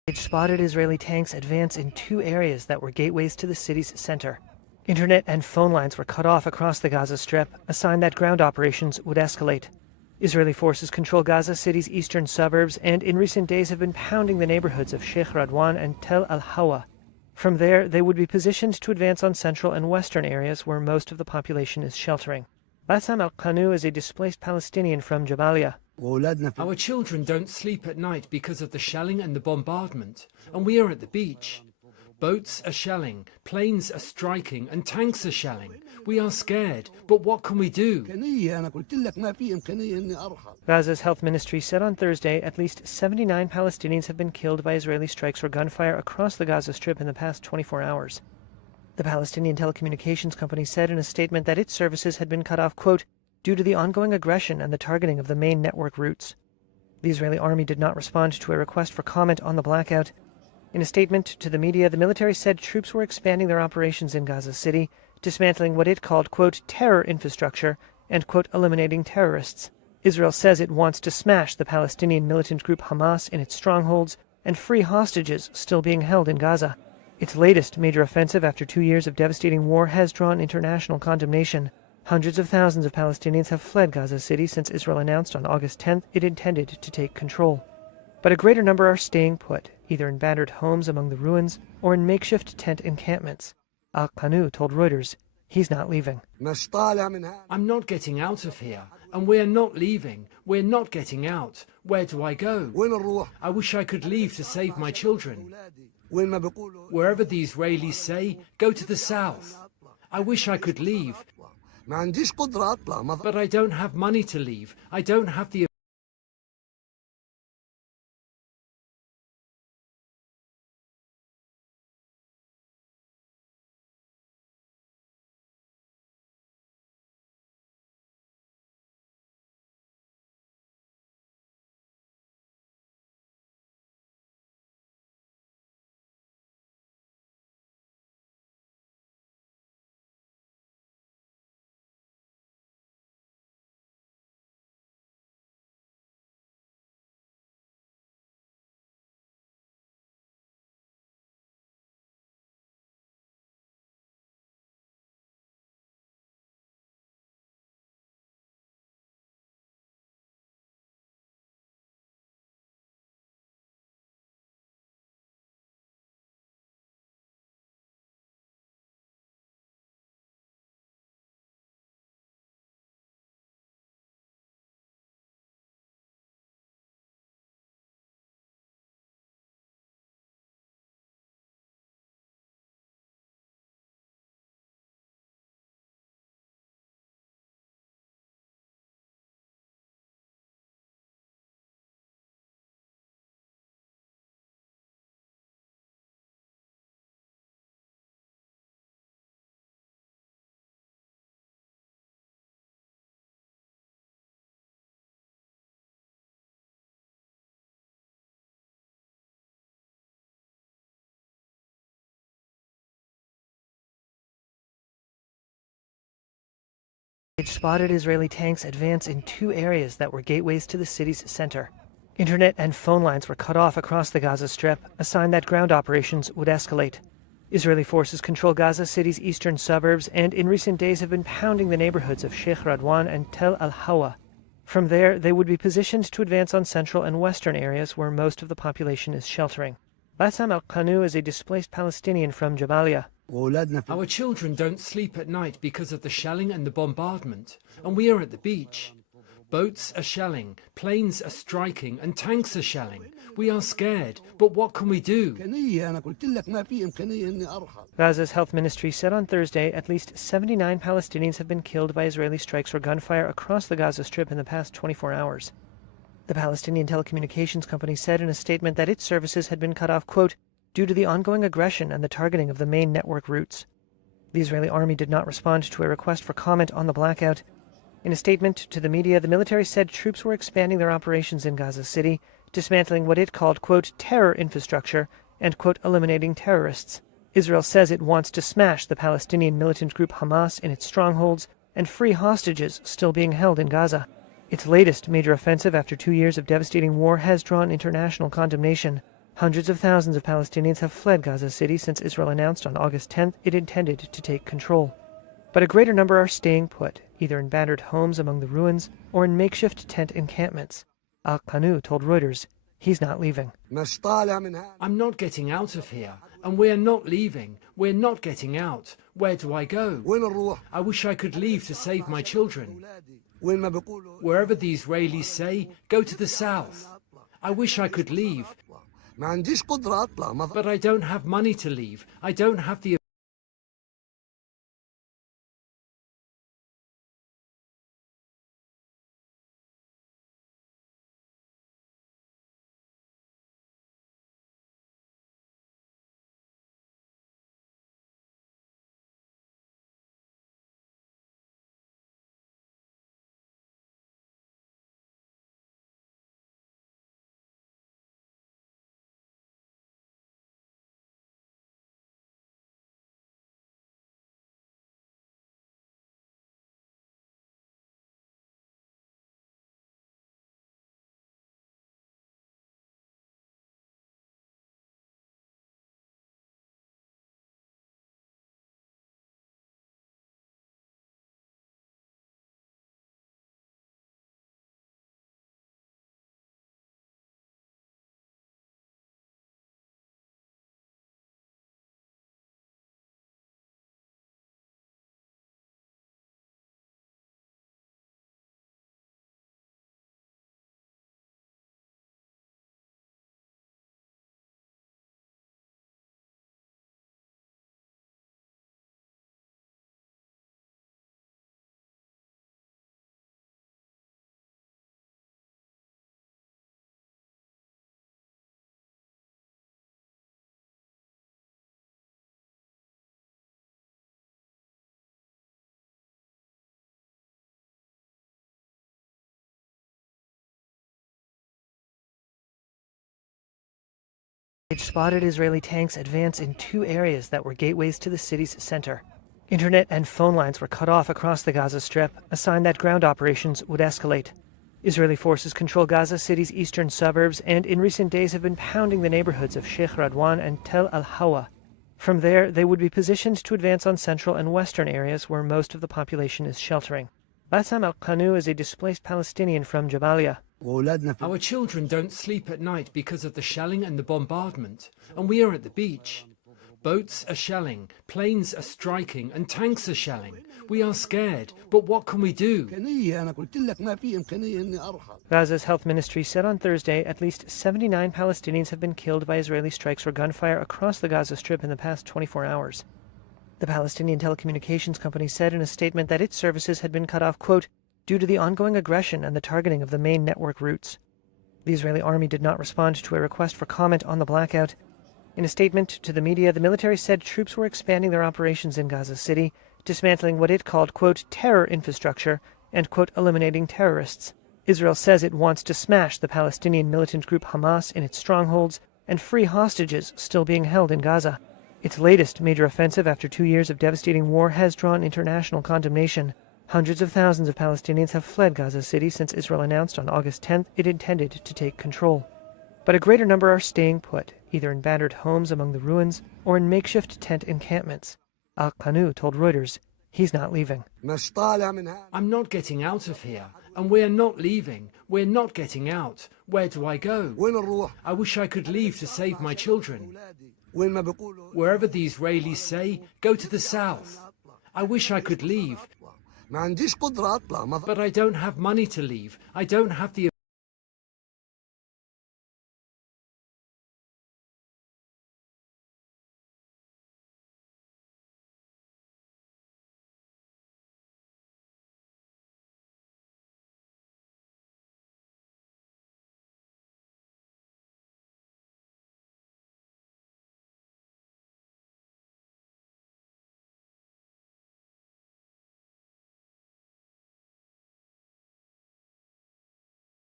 Spotted Israeli tanks advance in two areas that were gateways to the city's center. Internet and phone lines were cut off across the Gaza Strip, a sign that ground operations would escalate. Israeli forces control Gaza City's eastern suburbs and in recent days have been pounding the neighborhoods of Sheikh Radwan and Tel al-Hawa. From there, they would be positioned to advance on central and western areas where most of the population is sheltering. Bassam al-Qanu is a displaced Palestinian from Jabalia. Our children don't sleep at night because of the shelling and the bombardment, and we are at the beach. Boats are shelling, planes are striking, and tanks are shelling. We are scared, but what can we do? Gaza's health ministry said on Thursday at least 79 Palestinians have been killed by Israeli strikes or gunfire across the Gaza Strip in the past 24 hours. The Palestinian telecommunications company said in a statement that its services had been cut off, quote, due to the ongoing aggression and the targeting of the main network routes. The Israeli army did not respond to a request for comment on the blackout. In a statement to the media, the military said troops were expanding their operations in Gaza City, dismantling what it called, quote, terror infrastructure and, quote, eliminating terrorists. Israel says it wants to smash the Palestinian militant group Hamas in its strongholds and free hostages still being held in Gaza. Its latest major offensive after 2 years of devastating war has drawn international condemnation. Hundreds of thousands of Palestinians have fled Gaza City since Israel announced on August 10th it intended to take control. But a greater number are staying put, either in battered homes among the ruins or in makeshift tent encampments. Al-Qanu told Reuters he's not leaving. I'm not getting out of here, and we're not leaving. We're not getting out. Where do I go? I wish I could leave to save my children. Wherever the Israelis say, go to the south. I wish I could leave, but I don't have money to leave. I don't have the Spotted Israeli tanks advance in two areas that were gateways to the city's center. Internet and phone lines were cut off across the Gaza Strip, a sign that ground operations would escalate. Israeli forces control Gaza City's eastern suburbs and in recent days have been pounding the neighborhoods of Sheikh Radwan and Tel al-Hawa. From there, they would be positioned to advance on central and western areas where most of the population is sheltering. Bassam al-Qanu is a displaced Palestinian from Jabalia. Our children don't sleep at night because of the shelling and the bombardment, and we are at the beach. Boats are shelling, planes are striking, and tanks are shelling. We are scared, but what can we do? Gaza's health ministry said on Thursday at least 79 Palestinians have been killed by Israeli strikes or gunfire across the Gaza Strip in the past 24 hours. The Palestinian telecommunications company said in a statement that its services had been cut off, quote, due to the ongoing aggression and the targeting of the main network routes. The Israeli army did not respond to a request for comment on the blackout. In a statement to the media, the military said troops were expanding their operations in Gaza City, dismantling what it called, quote, terror infrastructure and, quote, eliminating terrorists. Israel says it wants to smash the Palestinian militant group Hamas in its strongholds and free hostages still being held in Gaza. Its latest major offensive after 2 years of devastating war has drawn international condemnation. Hundreds of thousands of Palestinians have fled Gaza City since Israel announced on August 10th it intended to take control. But a greater number are staying put, either in battered homes among the ruins or in makeshift tent encampments. Al-Qanu told Reuters he's not leaving. I'm not getting out of here, and we're not leaving. We're not getting out. Where do I go? I wish I could leave to save my children. Wherever the Israelis say, go to the south. I wish I could leave, but I don't have money to leave. I don't have the Spotted Israeli tanks advance in two areas that were gateways to the city's center. Internet and phone lines were cut off across the Gaza Strip, a sign that ground operations would escalate. Israeli forces control Gaza City's eastern suburbs and in recent days have been pounding the neighborhoods of Sheikh Radwan and Tel al-Hawa. From there, they would be positioned to advance on central and western areas where most of the population is sheltering. Bassam al-Qanu is a displaced Palestinian from Jabalia. Our children don't sleep at night because of the shelling and the bombardment, and we are at the beach. Boats are shelling, planes are striking, and tanks are shelling. We are scared, but what can we do? Gaza's health ministry said on Thursday at least 79 Palestinians have been killed by Israeli strikes or gunfire across the Gaza Strip in the past 24 hours. The Palestinian telecommunications company said in a statement that its services had been cut off, quote, due to the ongoing aggression and the targeting of the main network routes. The Israeli army did not respond to a request for comment on the blackout. In a statement to the media, the military said troops were expanding their operations in Gaza City, dismantling what it called, quote, terror infrastructure and, quote, eliminating terrorists. Israel says it wants to smash the Palestinian militant group Hamas in its strongholds and free hostages still being held in Gaza. Its latest major offensive after 2 years of devastating war has drawn international condemnation. Hundreds of thousands of Palestinians have fled Gaza City since Israel announced on August 10th it intended to take control. But a greater number are staying put, either in battered homes among the ruins or in makeshift tent encampments. Al-Qanu told Reuters he's not leaving. I'm not getting out of here, and we're not leaving. We're not getting out. Where do I go? I wish I could leave to save my children. Wherever the Israelis say, go to the south. I wish I could leave, but I don't have money to leave. I don't have the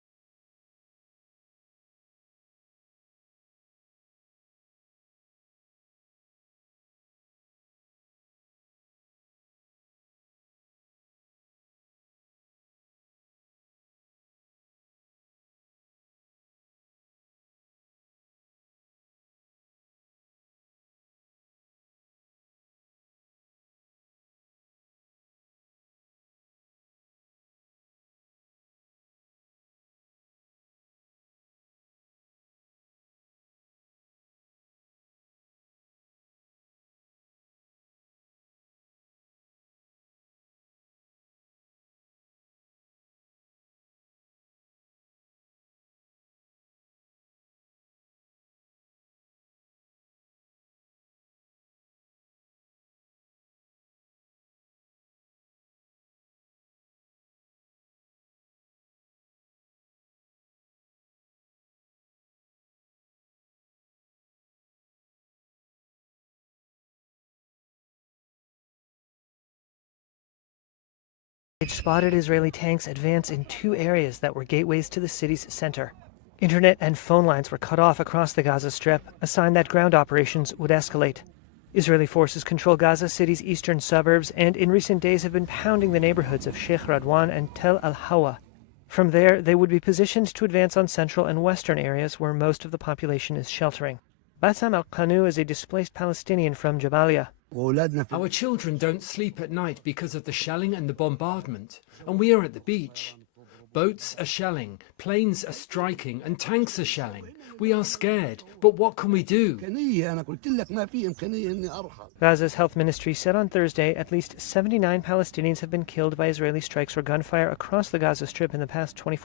spotted Israeli tanks advance in 2 areas that were gateways to the city's center. Internet and phone lines were cut off across the Gaza Strip, a sign that ground operations would escalate. Israeli forces control Gaza City's eastern suburbs and in recent days have been pounding the neighborhoods of Sheikh Radwan and Tel al-Hawa. From there, they would be positioned to advance on central and western areas where most of the population is sheltering. Bassam al-Qanu is a displaced Palestinian from Jabalia. Our children don't sleep at night because of the shelling and the bombardment, and we are at the beach. Boats are shelling, planes are striking, and tanks are shelling. We are scared, but what can we do? Gaza's health ministry said on Thursday at least 79 Palestinians have been killed by Israeli strikes or gunfire across the Gaza Strip in the past 24